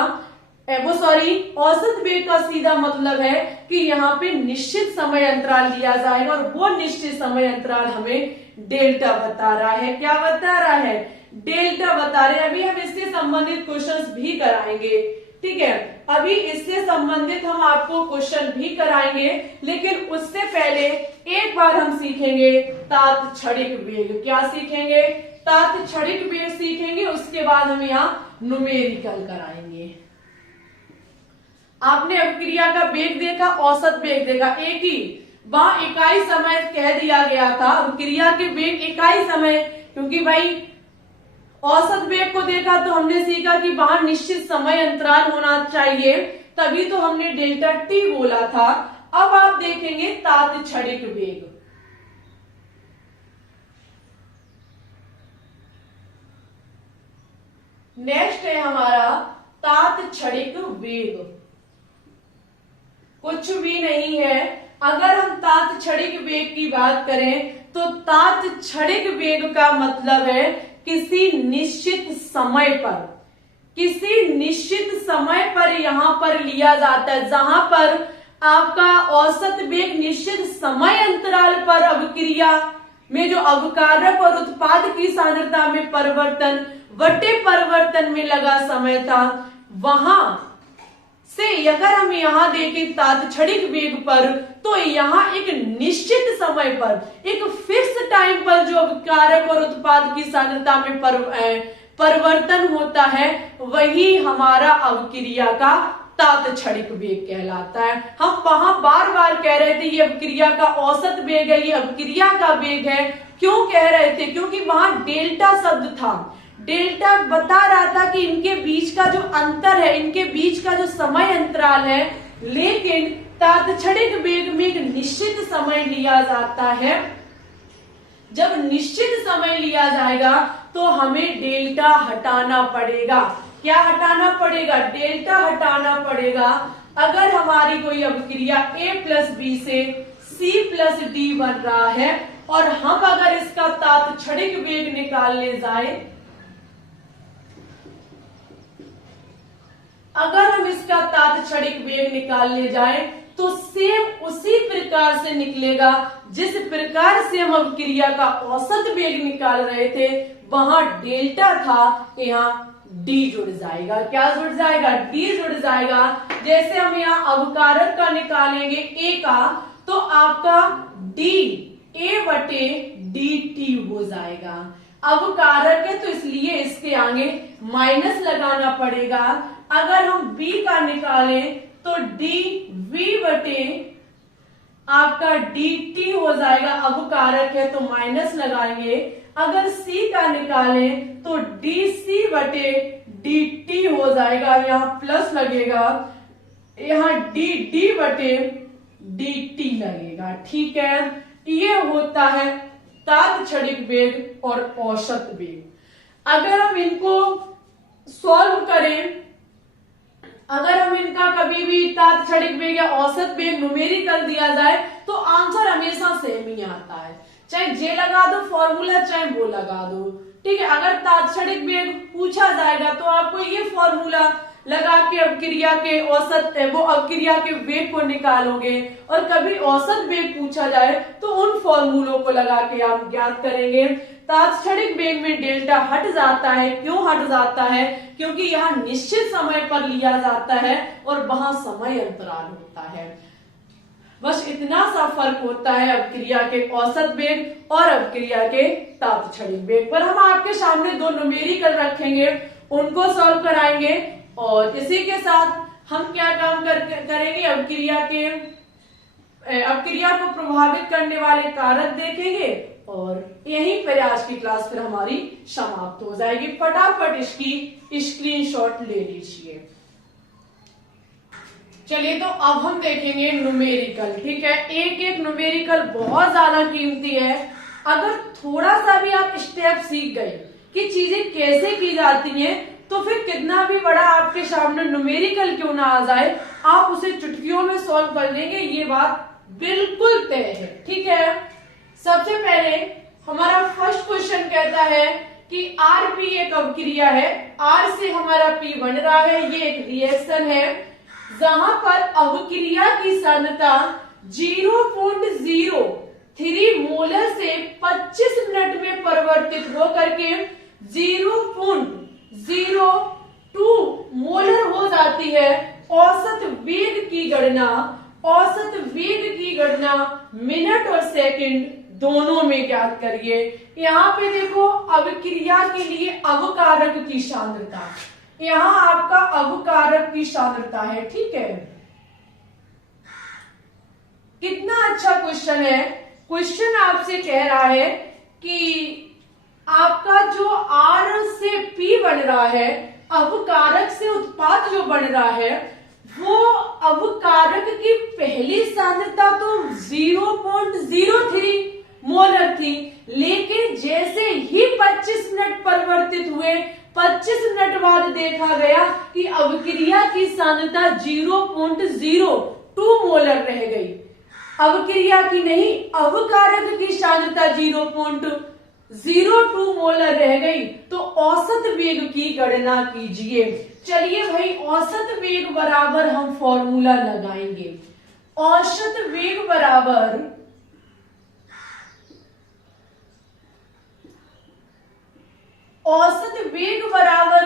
औसत वेग का सीधा मतलब है कि यहाँ पे निश्चित समय अंतराल लिया जाएगा और वो निश्चित समय अंतराल हमें डेल्टा बता रहा है। क्या बता रहा है? डेल्टा बता रहे हैं। अभी हम इससे संबंधित क्वेश्चंस भी कराएंगे। ठीक है, अभी इससे संबंधित हम आपको क्वेश्चन भी कराएंगे, लेकिन उससे पहले एक बार हम सीखेंगे तात्क्षणिक वेग। क्या सीखेंगे? तात्क्षणिक वेग सीखेंगे। उसके बाद हम यहाँ न्यूमेरिकल कराएंगे। आपने अपक्रिया का वेग देखा, औसत वेग देखा, एक ही वहां इकाई समय कह दिया गया था। अपक्रिया के वेग इकाई समय, क्योंकि भाई औसत वेग को देखा तो हमने सीखा कि वहां निश्चित समय अंतराल होना चाहिए, तभी तो हमने डेल्टा टी बोला था। अब आप देखेंगे तात्क्षणिक वेग। नेक्स्ट है हमारा तात्क्षणिक वेग। कुछ भी नहीं है। अगर हम तात्क्षणिक वेग की बात करें तो तात्क्षणिक वेग का मतलब है किसी निश्चित समय पर, किसी निश्चित समय पर यहां पर लिया जाता है, जहां पर आपका औसत वेग निश्चित समय अंतराल पर अभिक्रिया में जो अवकारक और उत्पाद की सांद्रता में परिवर्तन वटे परिवर्तन में लगा समय था, वहां से अगर हम यहाँ देखें तात्क्षणिक वेग पर तो यहाँ एक निश्चित समय पर, एक फिक्स टाइम पर जो अवकारक और उत्पाद की सांद्रता में परिवर्तन होता है वही हमारा अवक्रिया का तात्क्षणिक वेग कहलाता है। हम वहां बार बार कह रहे थे ये अभिक्रिया का औसत वेग है, ये अभिक्रिया का वेग है। क्यों कह रहे थे? क्योंकि वहां डेल्टा शब्द था। डेल्टा बता रहा था कि इनके बीच का जो अंतर है, इनके बीच का जो समय अंतराल है, लेकिन तात्क्षणिक वेग में एक निश्चित समय लिया जाता है। जब निश्चित समय लिया जाएगा तो हमें डेल्टा हटाना पड़ेगा। क्या हटाना पड़ेगा? डेल्टा हटाना पड़ेगा। अगर हमारी कोई अभिक्रिया A प्लस बी से C प्लस डी बन रहा है और हम अगर इसका तात्क्षणिक वेग निकालने जाए, अगर हम इसका तात्क्षणिक वेग निकालने जाए तो सेम उसी प्रकार से निकलेगा जिस प्रकार से हम अभिक्रिया का औसत वेग निकाल रहे थे। वहां डेल्टा था, यहाँ डी जुड़ जाएगा। क्या जुड़ जाएगा? डी जुड़ जाएगा। जैसे हम यहाँ अवकारक का निकालेंगे ए का, तो आपका डी ए बटे डी टी हो जाएगा। अवकारक है तो इसलिए इसके आगे माइनस लगाना पड़ेगा। अगर हम बी का निकालें तो डी वी बटे आपका डी टी हो जाएगा। अवकारक है तो माइनस लगाएंगे। अगर सी का निकालें तो डी सी बटे डी टी हो जाएगा, यहाँ प्लस लगेगा, यहाँ डी डी बटे डी टी लगेगा। ठीक है, ये होता है तात्क्षणिक वेग और औसत वेग। अगर हम इनको सॉल्व करें, अगर हम इनका कभी भी तात्क्षणिक वेग या औसत वेग न्यूमेरिकल दिया जाए तो आंसर हमेशा सेम ही आता है। चाहे जे लगा दो फॉर्मूला, चाहे वो लगा दो। ठीक है, अगर तात्क्षणिक वेग पूछा जाएगा तो आपको ये फॉर्मूला लगा के अभिक्रिया के औसत वो अभिक्रिया के वेग को निकालोगे, और कभी औसत वेग पूछा जाए तो उन फॉर्मूलों को लगा के आप ज्ञात करेंगे। तात्क्षणिक वेग में डेल्टा हट जाता है। क्यों हट जाता है? क्योंकि यहाँ निश्चित समय पर लिया जाता है और वहां समय अंतराल होता है। बस इतना सा फर्क होता है अभिक्रिया के औसत वेग और अभिक्रिया के तात्क्षणिक वेग पर। हम आपके सामने दो न्यूमेरिकल रखेंगे, उनको सॉल्व कराएंगे, और इसी के साथ हम क्या काम करेंगे, अभिक्रिया को प्रभावित करने वाले कारक देखेंगे, और यहीं पर आज की क्लास फिर हमारी समाप्त हो जाएगी। फटाफट इसकी स्क्रीनशॉट ले लीजिए। चलिए, तो अब हम देखेंगे न्यूमेरिकल। ठीक है, एक एक न्यूमेरिकल बहुत ज्यादा कीमती है। अगर थोड़ा सा भी आप स्टेप सीख गए कि चीजें कैसे की जाती हैं, तो फिर कितना भी बड़ा आपके सामने न्यूमेरिकल क्यों ना आ जाए, आप उसे चुटकियों में सॉल्व कर लेंगे, ये बात बिल्कुल तय है। ठीक है, सबसे पहले हमारा फर्स्ट क्वेश्चन कहता है कि आरपी एक अभिक्रिया है, आर से हमारा पी बन रहा है, ये एक रिएक्शन है जहां पर अभिक्रिया की सांद्रता 0.03 मोलर से 25 मिनट में परिवर्तित होकर के 0.02 मोलर हो जाती है। औसत वेग की गणना मिनट और सेकंड दोनों में ज्ञात करिए। यहाँ पे देखो अभिक्रिया के लिए अवकारक की सांद्रता, यहाँ आपका अवकारक की सांद्रता है। ठीक है, कितना अच्छा क्वेश्चन है। क्वेश्चन आपसे कह रहा है कि आपका जो आर से पी बन रहा है, अवकारक से उत्पाद जो बन रहा है, वो अवकारक की पहली सांद्रता तो 0.03 मोलर थी, लेकिन जैसे ही 25 मिनट परिवर्तित हुए, 25 मिनट बाद देखा गया कि अभिक्रिया की सांद्रता 0.02 मोलर रह गई। अभिक्रिया की नहीं, अवकारक की सांद्रता 0.02 मोलर रह गई। तो औसत वेग की गणना कीजिए। चलिए भाई, औसत वेग बराबर हम फॉर्मूला लगाएंगे। औसत वेग बराबर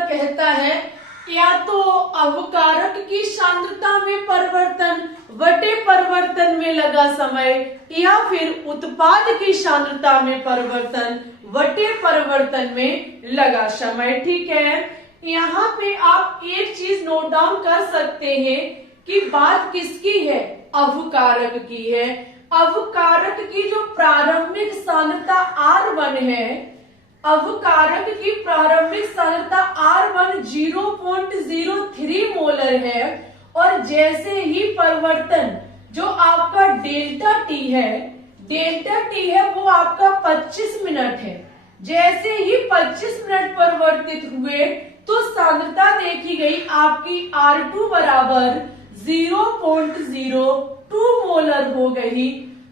कहता है या तो अवकारक की सांद्रता में परिवर्तन बटे परिवर्तन में लगा समय, या फिर उत्पाद की सांद्रता में परिवर्तन बटे परिवर्तन में लगा समय। ठीक है, यहाँ पे आप एक चीज नोट डाउन कर सकते हैं कि बात किसकी है, अवकारक की है। अवकारक की जो प्रारंभिक सांद्रता R1 है, अवकारक की प्रारंभिक सांद्रता R1 0.03 मोलर है, और जैसे ही परिवर्तन जो आपका डेल्टा टी है, डेल्टा टी है वो आपका 25 मिनट है। जैसे ही 25 मिनट परिवर्तित हुए तो सांद्रता देखी गई आपकी R2 बराबर 0.02 मोलर हो गई।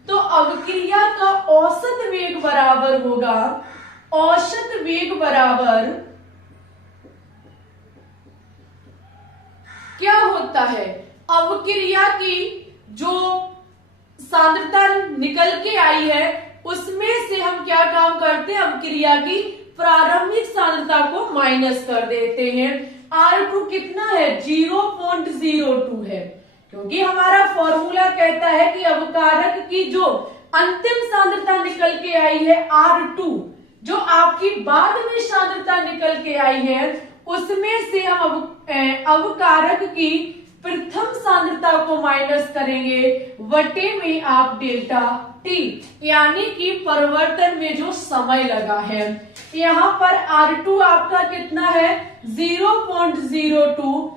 तो अभिक्रिया का औसत वेग बराबर होगा, औसत वेग बराबर क्या होता है, अभिक्रिया की जो सांद्रता निकल के आई है उसमें से हम क्या काम करते हैं, अभिक्रिया की प्रारंभिक सांद्रता को माइनस कर देते हैं। R2 कितना है, 0.02 है, क्योंकि हमारा फॉर्मूला कहता है कि अवकारक की जो अंतिम सांद्रता निकल के आई है R2, जो आपकी बाद में सांद्रता निकल के आई है, उसमें से हम अवकारक की प्रथम सांद्रता को माइनस करेंगे वटे में आप डेल्टा टी, यानी कि परिवर्तन में जो समय लगा है। यहाँ पर R2 आपका कितना है, 0.02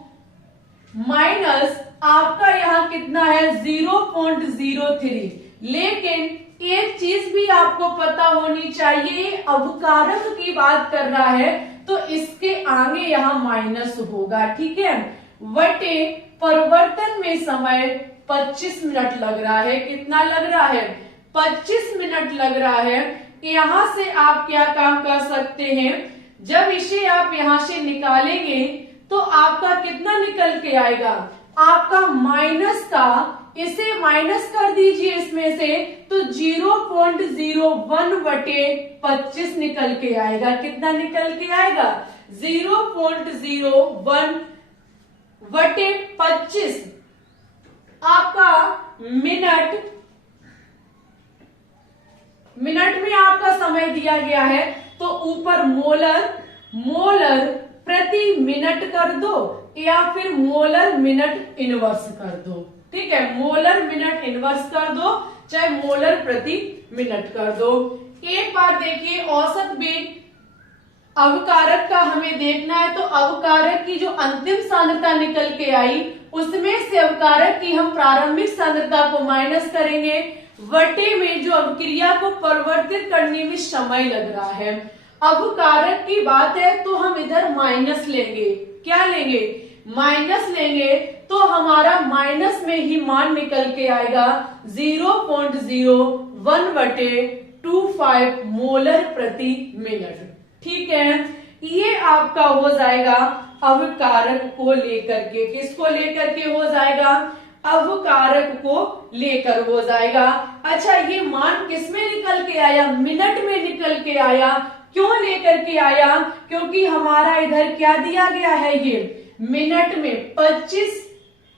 माइनस आपका यहाँ कितना है 0.03। लेकिन एक चीज भी आपको पता होनी चाहिए, अवकारक की बात कर रहा है तो इसके आगे यहाँ माइनस होगा, ठीक है। वटे परिवर्तन में समय 25 मिनट लग रहा है, कितना लग रहा है, 25 मिनट लग रहा है। यहाँ से आप क्या काम कर सकते हैं, जब इसे आप यहाँ से निकालेंगे तो आपका कितना निकल के आएगा, आपका माइनस का, इसे माइनस कर दीजिए इसमें से, तो 0.01 बटे 25 निकल के आएगा। कितना निकल के आएगा, 0.01 बटे 25 आपका मिनट में आपका समय दिया गया है, तो ऊपर मोलर प्रति मिनट कर दो या फिर मोलर मिनट इनवर्स कर दो, ठीक है। मोलर मिनट इनवर्स कर दो, चाहे मोलर प्रति मिनट कर दो। एक बार देखिए, औसत वेग अवकारक का हमें देखना है, तो अवकारक की जो अंतिम सांद्रता निकल के आई उसमें से अवकारक की हम प्रारंभिक सांद्रता को माइनस करेंगे वटे में जो अभिक्रिया को परिवर्तित करने में समय लग रहा है। अवकारक की बात है तो हम इधर माइनस लेंगे, क्या लेंगे, माइनस लेंगे, तो हमारा माइनस में ही मान निकल के आएगा 0.01 बटे 25 मोलर प्रति मिनट, ठीक है। ये आपका हो जाएगा अवकारक को लेकर के, किसको लेकर के हो जाएगा, अवकारक को लेकर हो जाएगा। अच्छा, ये मान किस में निकल के आया, मिनट में निकल के आया। क्यों लेकर के आया, क्योंकि हमारा इधर क्या दिया गया है, ये मिनट में 25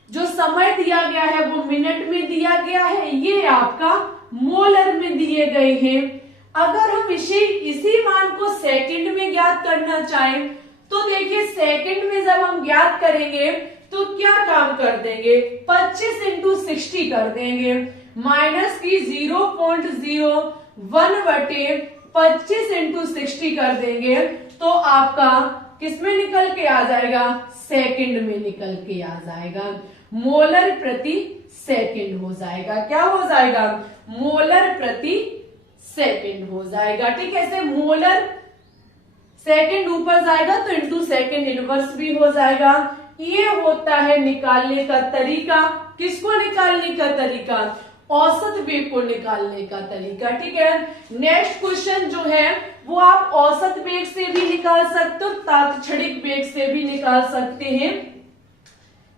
जो समय दिया गया है वो मिनट में दिया गया है, ये आपका मोलर में दिए गए हैं। अगर हम इसी मान को सेकंड में ज्ञात करना चाहें तो देखिए, सेकंड में जब हम ज्ञात करेंगे तो क्या काम कर देंगे, 25 इंटू 60 कर देंगे, माइनस की 0.01 बटे 25 इंटू 60 कर देंगे, तो आपका किसमें निकल के आ जाएगा, सेकंड में निकल के आ जाएगा, मोलर प्रति सेकंड हो जाएगा। क्या हो जाएगा, मोलर प्रति सेकंड हो जाएगा, ठीक है। ऐसे मोलर सेकंड ऊपर जाएगा तो इंटू सेकंड इनवर्स भी हो जाएगा। ये होता है निकालने का तरीका। किसको निकालने का तरीका, औसत वेग को निकालने का तरीका, ठीक है। नेक्स्ट क्वेश्चन जो है वो आप औसत वेग से भी निकाल सकते हो, तात्क्षणिक वेग से भी निकाल सकते हैं,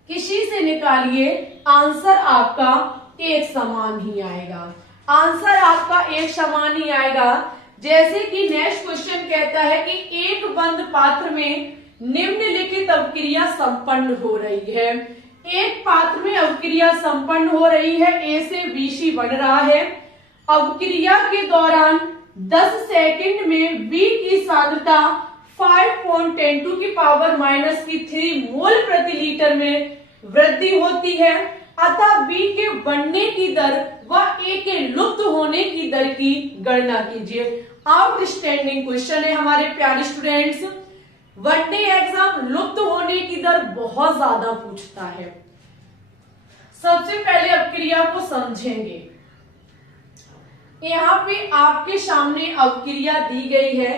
किसी से निकालिए, आंसर आपका एक समान ही आएगा, आंसर आपका एक समान ही आएगा। जैसे कि नेक्स्ट क्वेश्चन कहता है कि एक बंद पात्र में निम्नलिखित अभिक्रिया संपन्न हो रही है। एक पात्र में अभिक्रिया संपन्न हो रही है, ए से BC बन रहा है। अभिक्रिया के दौरान 10 सेकंड में B की सांद्रता 5.10 टू की पावर माइनस की 3 मोल प्रति लीटर में वृद्धि होती है। अतः B के बढ़ने की दर व A के लुप्त होने की दर की गणना कीजिए। आउटस्टैंडिंग क्वेश्चन है हमारे प्यारे स्टूडेंट्स। वनडे एग्जाम लुप्त होने की दर बहुत ज्यादा पूछता है। सबसे पहले अपक्रिया को समझेंगे। यहाँ पे आपके सामने अपक्रिया दी गई है।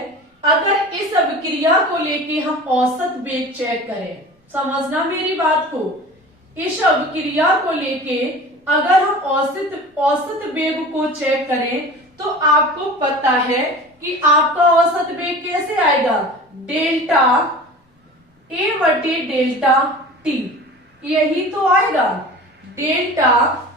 अगर इस अपक्रिया को लेके हम औसत वेग चेक करें, समझना मेरी बात को, इस अपक्रिया को लेके अगर हम औसत वेग को चेक करें तो आपको पता है कि आपका औसत वेग कैसे आएगा, डेल्टा ए बटे डेल्टा टी, यही तो आएगा। डेल्टा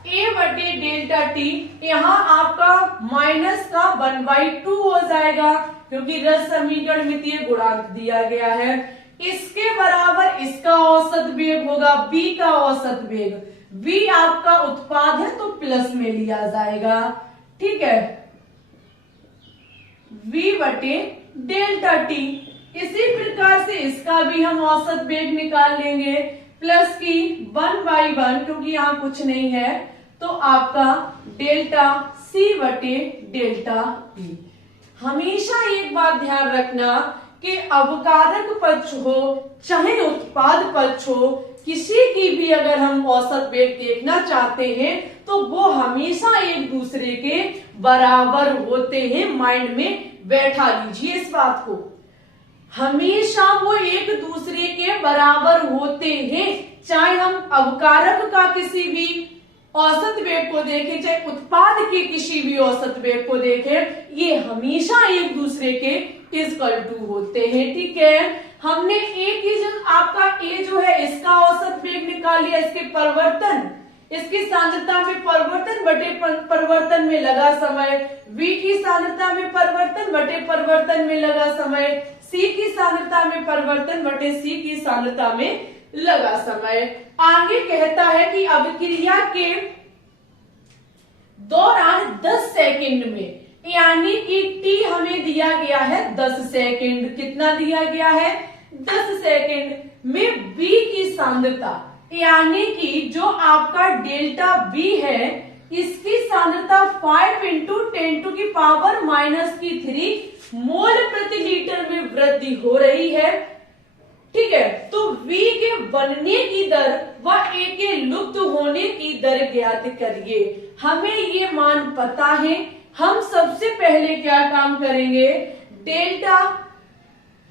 ए बटे डेल्टा टी, यहां आपका माइनस का 1/2 हो जाएगा क्योंकि रस समीकरण मितीय गुणांक दिया गया है। इसके बराबर इसका औसत वेग होगा, B का औसत वेग। V आपका उत्पाद है तो प्लस में लिया जाएगा, ठीक है, V बटे डेल्टा टी। इसी प्रकार से इसका भी हम औसत वेग निकाल लेंगे, प्लस की 1/1 क्योंकि यहां कुछ नहीं है, तो आपका डेल्टा C बटे डेल्टा टी। हमेशा एक बात ध्यान रखना कि अवकारक पक्ष हो चाहे उत्पाद पक्ष हो, किसी की भी अगर हम औसत वेग देखना चाहते हैं तो वो हमेशा एक दूसरे के बराबर होते हैं। माइंड में बैठा लीजिए इस बात को, हमेशा वो एक दूसरे के बराबर होते हैं। चाहे हम अवकारक का किसी भी औसत वेग को देखें, चाहे उत्पाद के किसी भी औसत वेग को देखें, ये हमेशा एक दूसरे के इक्वल टू होते हैं, ठीक है। हमने ए की जो आपका ए जो है इसका औसत वेग निकाल लिया, इसके परिवर्तन, इसकी सांद्रता में परिवर्तन बटे परिवर्तन में लगा समय, V की सांद्रता में परिवर्तन बटे परिवर्तन में लगा समय, C की सांद्रता में परिवर्तन बटे C की सांद्रता में लगा समय। आगे कहता है कि अभिक्रिया के दौरान 10 सेकंड में, यानी कि T हमें दिया गया है 10 सेकंड, कितना दिया गया है 10 सेकंड में B की सांद्रता, यानी कि जो आपका डेल्टा B है इसकी सांद्रता 5 × 10⁻³ मोल प्रति लीटर में वृद्धि हो रही है, ठीक है। तो V के बनने की दर व A के लुप्त होने की दर ज्ञात करिए। हमें ये मान पता है, हम सबसे पहले क्या काम करेंगे,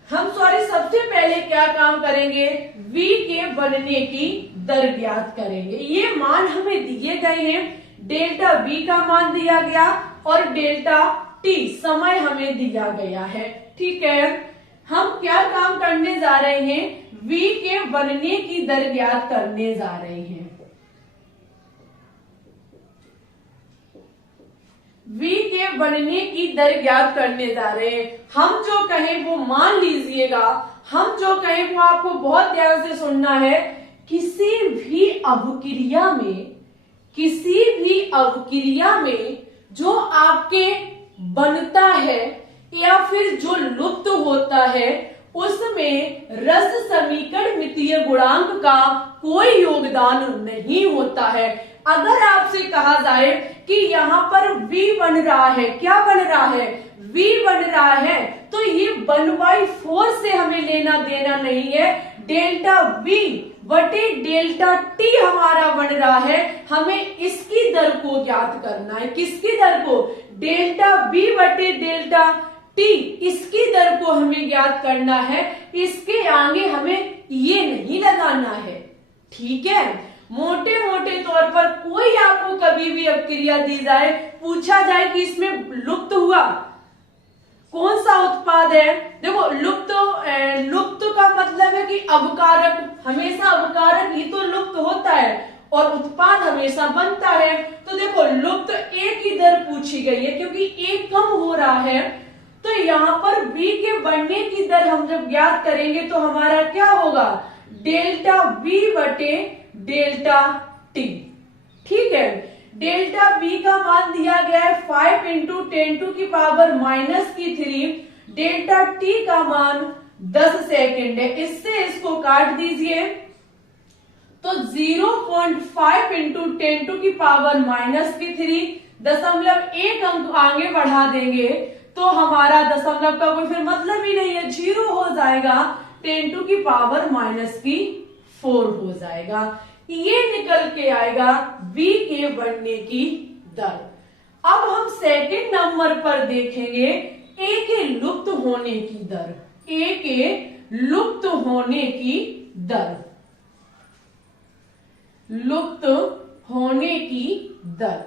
सबसे पहले क्या काम करेंगे, V के बनने की दर ज्ञात करेंगे। ये मान हमें दिए गए हैं, डेल्टा B का मान दिया गया और डेल्टा T समय हमें दिया गया है, ठीक है। हम क्या काम करने जा रहे हैं, V के बनने की दर ज्ञात करने जा रहे हैं। V के बनने की दर ज्ञात करने जा रहे हैं। हम जो कहें वो मान लीजिएगा, हम जो कहें वो आपको बहुत ध्यान से सुनना है। किसी भी अवक्रिया में जो आपके बनता है या फिर जो लुप्त होता है उसमें रस समीकरण मितीय गुणांक का कोई योगदान नहीं होता है। अगर आपसे कहा जाए कि यहाँ पर V बन रहा है, क्या बन रहा है, V बन रहा है, तो ये 1/4 से हमें लेना देना नहीं है। डेल्टा V बटे डेल्टा T हमारा बन रहा है, हमें इसकी दर को ज्ञात करना है। किसकी दर को, डेल्टा V बटे डेल्टा T, इसकी दर को हमें ज्ञात करना है। इसके आगे हमें ये नहीं लगाना है, ठीक है। मोटे मोटे तौर पर कोई आपको कभी भी अपक्रिया दी जाए, पूछा जाए कि इसमें लुप्त हुआ कौन सा उत्पाद है, देखो लुप्त का मतलब है कि अवकारक, हमेशा अवकारक ही तो लुप्त होता है और उत्पाद हमेशा बनता है। तो देखो लुप्त A की दर पूछी गई है क्योंकि A कम हो रहा है, तो यहाँ पर B के बढ़ने की दर हम जब ज्ञात करेंगे तो हमारा क्या होगा, डेल्टा V बटे डेल्टा T, ठीक है। डेल्टा B का मान दिया गया है 5 × 10⁻³ डेल्टा T का मान 10 सेकेंड है। इससे इसको काट दीजिए तो 0.5 इंटू 10⁻³ 0.1 अंक आगे बढ़ा देंगे तो हमारा दशमलव का कोई फिर मतलब ही नहीं है, 0 हो जाएगा, 10⁻⁴ हो जाएगा। ये निकल के आएगा b के बढ़ने की दर। अब हम सेकंड नंबर पर देखेंगे a के लुप्त होने की दर, a के लुप्त होने की दर, लुप्त होने की दर।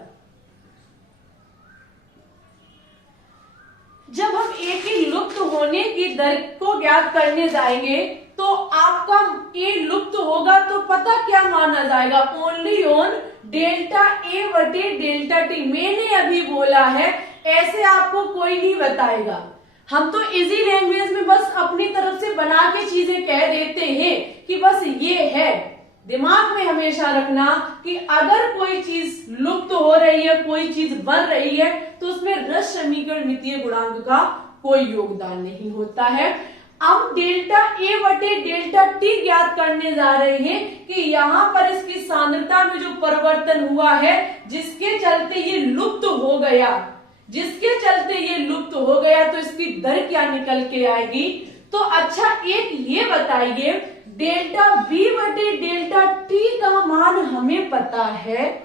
जब हम a की लुप्त होने की दर को ज्ञात करने जाएंगे तो आपका a लुप्त होगा तो पता क्या माना जाएगा, ओनली ऑन डेल्टा a बटे डेल्टा t। मैंने अभी बोला है, ऐसे आपको कोई नहीं बताएगा। हम तो इजी लैंग्वेज में बस अपनी तरफ से बना के चीजें कह देते हैं कि बस ये है। दिमाग में हमेशा रखना कि अगर कोई चीज लुप्त हो रही है, कोई चीज बन रही है, तो उसमें रस समीकरण मितीय गुणांक का कोई योगदान नहीं होता है। अब डेल्टा a बटे डेल्टा t ज्ञात करने जा रहे हैं कि यहाँ पर इसकी सांद्रता में जो परिवर्तन हुआ है, जिसके चलते ये लुप्त हो गया, जिसके चलते ये लुप्त हो गया, तो इसकी दर क्या निकल के आएगी। तो अच्छा एक ये बताइए, डेल्टा b बटे डेल्टा t का मान हमें पता है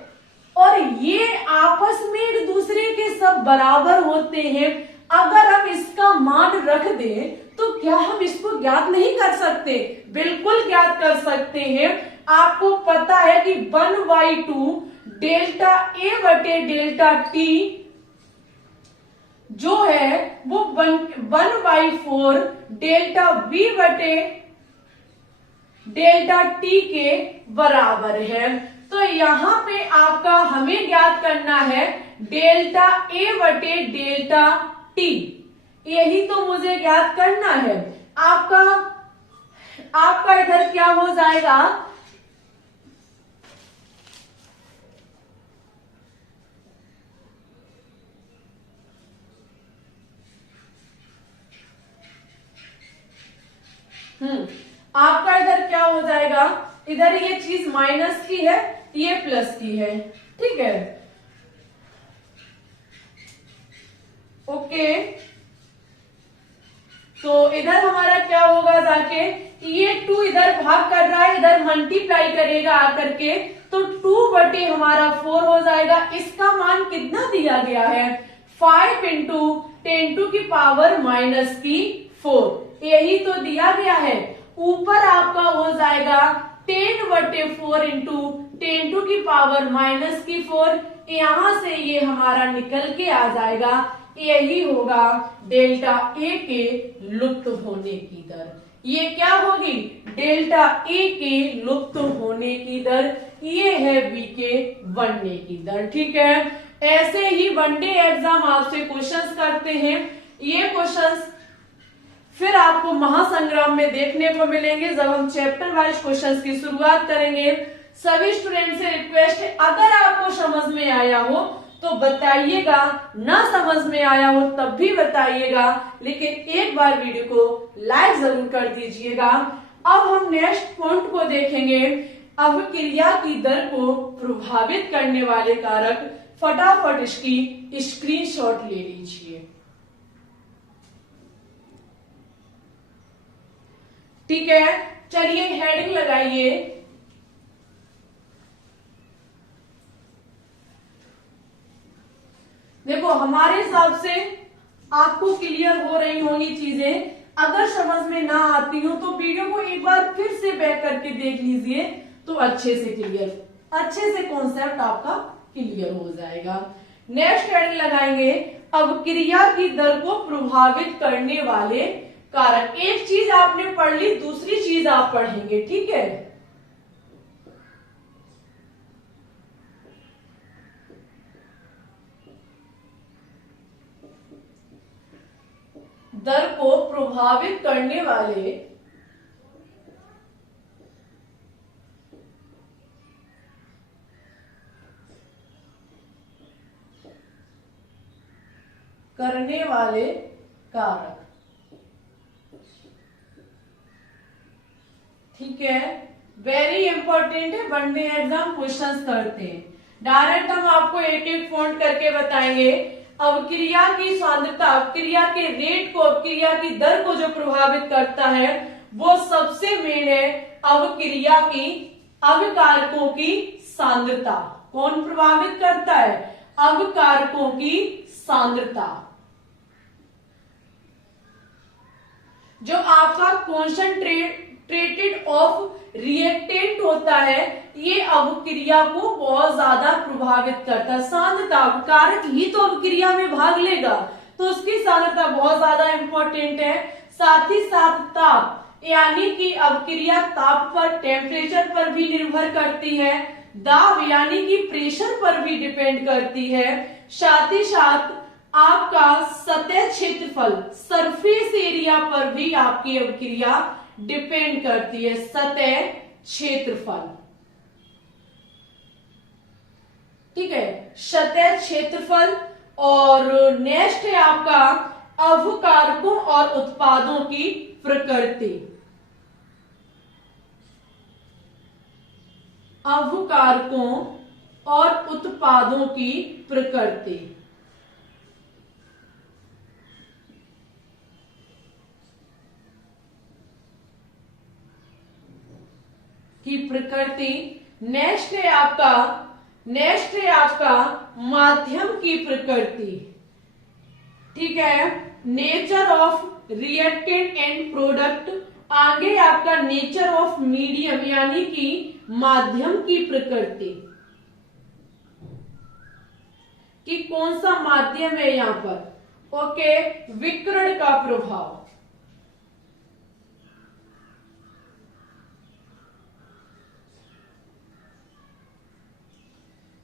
और ये आपस में एक दूसरे के सब बराबर होते हैं। अगर हम इसका मान रख दें तो क्या हम इसको ज्ञात नहीं कर सकते? बिल्कुल ज्ञात कर सकते हैं। आपको पता है कि 1/2 डेल्टा a बटे डेल्टा t जो है वो 1/4 डेल्टा b बटे डेल्टा t के बराबर है। तो यहां पे आपका हमें ज्ञात करना है डेल्टा a बटे डेल्टा t, यही तो मुझे ज्ञात करना है। आपका इधर क्या हो जाएगा, आपका इधर क्या हो जाएगा, इधर ये चीज माइनस की है, ये प्लस की है, ठीक है, ओके। तो इधर हमारा क्या होगा जाके, ये 2 इधर भाग कर रहा है, इधर मल्टीप्लाई करेगा आकर के, तो 2 बटे हमारा 4 हो जाएगा। इसका मान कितना दिया गया है, 5 इंटू 10⁻⁴, यही तो दिया गया है। ऊपर आपका हो जाएगा 10/4 इंटू 10⁻⁴, यहां से ये हमारा निकल के आ जाएगा, यही होगा डेल्टा a के लुप्त होने की दर। ये क्या होगी, डेल्टा a के लुप्त होने की दर, ये है b के बढ़ने की दर, ठीक है। ऐसे ही वनडे एग्जाम आपसे क्वेश्चंस करते हैं। ये क्वेश्चंस फिर आपको महासंग्राम में देखने को मिलेंगे जब हम चैप्टर वाइज क्वेश्चंस की शुरुआत करेंगे। सभी स्टूडेंट से रिक्वेस्ट है, अगर आपको समझ में आया हो तो बताइएगा, ना समझ में आया हो तब भी बताइएगा, लेकिन एक बार वीडियो को लाइक जरूर कर दीजिएगा। अब हम नेक्स्ट पॉइंट को देखेंगे, अभिक्रिया की दर को प्रभावित करने वाले कारक। फटाफट इसकी स्क्रीनशॉट ले लीजिए, ठीक है। चलिए हेडिंग लगाइए, देखो हमारे हिसाब से आपको क्लियर हो रही होंगी चीजें। अगर समझ में ना आती हो तो वीडियो को एक बार फिर से बैक करके देख लीजिए, तो अच्छे से कॉन्सेप्ट आपका क्लियर हो जाएगा। नेक्स्ट हेडिंग लगाएंगे, अभिक्रिया की दर को प्रभावित करने वाले कारक। एक चीज आपने पढ़ ली, दूसरी चीज आप पढ़ेंगे, ठीक है। दर को प्रभावित करने वाले कारक। ठीक है, वेरी इंपॉर्टेंट है, वनडे एग्जाम क्वेश्चंस करते हैं। डायरेक्ट हम आपको एक एक पॉइंट करके बताएंगे। अवक्रिया की सांद्रता, अवक्रिया के रेट को, अवक्रिया की दर को जो प्रभावित करता है वो सबसे मेन है अवक्रिया की अवकारकों की सांद्रता। कौन प्रभावित करता है? अवकारकों की सांद्रता। जो आपका कॉन्सेंट्रेटेड ऑफ रिएक्टेंट होता है ये अवक्रिया को बहुत ज्यादा प्रभावित करता है। सांद्रता, कारक ही तो अवक्रिया में भाग लेगा तो उसकी सांद्रता बहुत ज्यादा इंपॉर्टेंट है। साथ ही साथ ताप, यानी कि अवक्रिया ताप पर, टेम्परेचर पर भी निर्भर करती है। दाब यानी कि प्रेशर पर भी डिपेंड करती है। साथ ही साथ आपका सतह क्षेत्रफल, सरफेस एरिया पर भी आपकी अवक्रिया डिपेंड करती है। सतह क्षेत्रफल, ठीक है, सतह क्षेत्रफल। और नेक्स्ट है आपका अवकारकों और उत्पादों की प्रकृति। अवकारकों और उत्पादों की प्रकृति। की प्रकृति। नेक्स्ट है आपका माध्यम की प्रकृति, ठीक है, nature of reactant and product. आगे आपका नेचर ऑफ मीडियम यानी कि माध्यम की प्रकृति, कि कौन सा माध्यम है यहां पर। ओके, विकिरण का प्रभाव।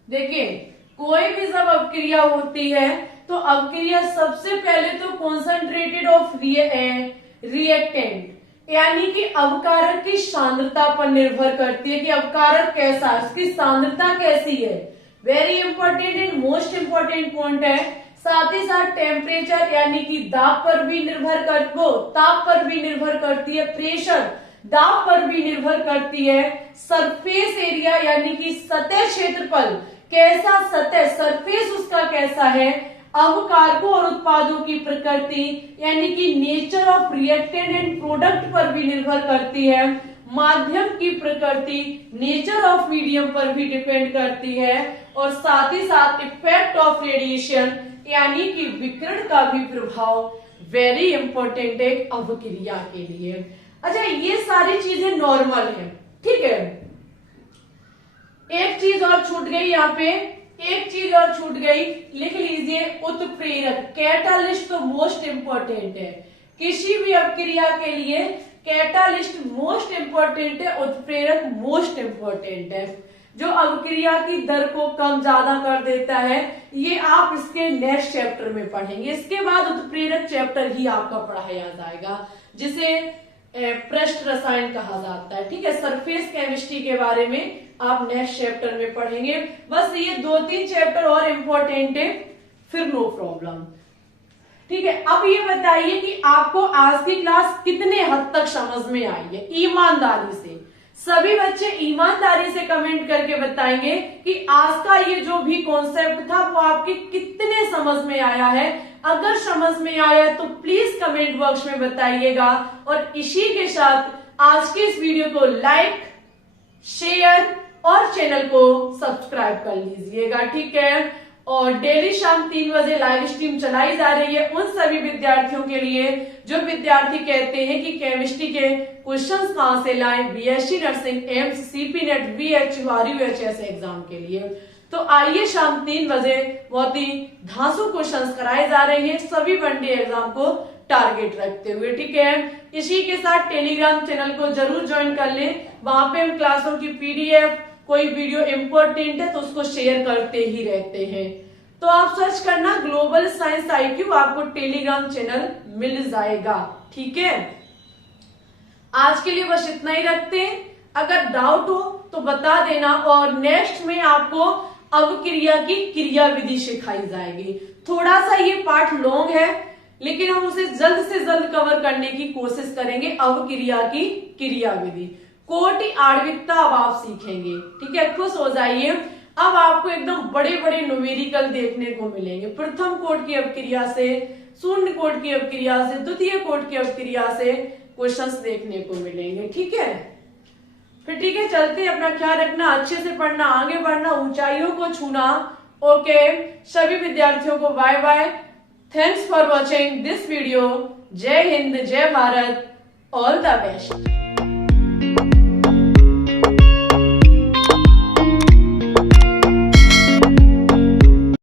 देखिए, कोई भी जब अवक्रिया होती है तो अवक्रिया सबसे पहले तो कॉन्सेंट्रेटेड ऑफ रिएक्टेंट यानी कि अवकारक की सांद्रता पर निर्भर करती है कि अवकारक कैसा है, उसकी सांद्रता कैसी है। Very important and most important point है। साथ ही साथ टेम्परेचर यानी कि ताप पर भी निर्भर करती है। प्रेशर दाब पर भी निर्भर करती है। सरफेस एरिया यानी कि सतह क्षेत्रफल, कैसा सतह, सरफेस उसका कैसा है। अवकारकों और उत्पादों की प्रकृति यानी कि nature of reactant and product पर भी निर्भर करती है। माध्यम की प्रकृति नेचर ऑफ मीडियम पर भी डिपेंड करती है। और साथ ही साथ इफेक्ट ऑफ रेडिएशन यानी कि विकिरण का भी प्रभाव वेरी इंपॉर्टेंट है अवक्रिया के लिए। अच्छा, ये सारी चीजें नॉर्मल है, ठीक है। एक चीज और छूट गई यहाँ पे, लिख लीजिए उत्प्रेरक। कैटालिस्ट तो मोस्ट इंपॉर्टेंट है, किसी भी अवक्रिया के लिए कैटालिस्ट मोस्ट इंपॉर्टेंट है, उत्प्रेरक मोस्ट इंपॉर्टेंट है, जो अवक्रिया की दर को कम ज्यादा कर देता है। ये आप इसके नेक्स्ट चैप्टर में पढ़ेंगे। इसके बाद उत्प्रेरक चैप्टर ही आपका पढ़ाया जाएगा जिसे पृष्ठ रसायन कहा जाता है, ठीक है। सरफेस केमिस्ट्री के बारे में आप नेक्स्ट चैप्टर में पढ़ेंगे। बस ये 2-3 चैप्टर और इम्पोर्टेंट है, फिर नो प्रॉब्लम, ठीक है। अब ये बताइए कि आपको आज की क्लास कितने हद तक समझ में आई है, ईमानदारी से। सभी बच्चे ईमानदारी से कमेंट करके बताएंगे कि आज का ये जो भी कॉन्सेप्ट था वो आपके कितने समझ में आया है। अगर समझ में आया तो प्लीज कमेंट बॉक्स में बताइएगा। और इसी के साथ आज के इस वीडियो को लाइक, शेयर और चैनल को सब्सक्राइब कर लीजिएगा, ठीक है। और डेली शाम 3 बजे लाइव स्ट्रीम चलाई जा रही है उन सभी विद्यार्थियों के लिए जो विद्यार्थी कहते हैं कि केमिस्ट्री के क्वेश्चंस कहां से लाएं, BSc nursing, AIIMS, CP net, BHU, RUHS exam के लिए। तो आइए शाम 3 बजे बहुत ही धांसू क्वेश्चंस कराए जा रहे हैं सभी वनडे एग्जाम को टारगेट रखते हुए, ठीक है। इसी के साथ टेलीग्राम चैनल को जरूर ज्वाइन कर लें, वहां पे हम क्लासों की पीडीएफ, कोई वीडियो इंपॉर्टेंट है तो उसको शेयर करते ही रहते हैं। तो आप सर्च करना ग्लोबल साइंस आईक्यू, आपको टेलीग्राम चैनल मिल जाएगा, ठीक है। आज के लिए बस इतना ही रखते हैं, अगर डाउट हो तो बता देना। और नेक्स्ट में आपको अवक्रिया की क्रिया विधि सिखाई जाएगी। थोड़ा सा ये पार्ट लॉन्ग है लेकिन हम उसे जल्द से जल्द कवर करने की कोशिश करेंगे। अवक्रिया की क्रिया विधि कोटि आणविकता अब आप सीखेंगे। ठीक है, खुश हो जाइए। अब आपको एकदम बड़े बड़े न्यूमेरिकल देखने को मिलेंगे। प्रथम कोटि की अपक्रिया से, शून्य कोटि की अपक्रिया से, द्वितीय कोटि की अपक्रिया से क्वेश्चंस देखने को मिलेंगे। ठीक है, फिर ठीक है, चलते अपना ख्याल रखना, अच्छे से पढ़ना, आगे बढ़ना, ऊंचाइयों को छूना। ओके, सभी विद्यार्थियों को bye bye. Thanks for watching this video. जय हिंद, जय भारत, ऑल द बेस्ट।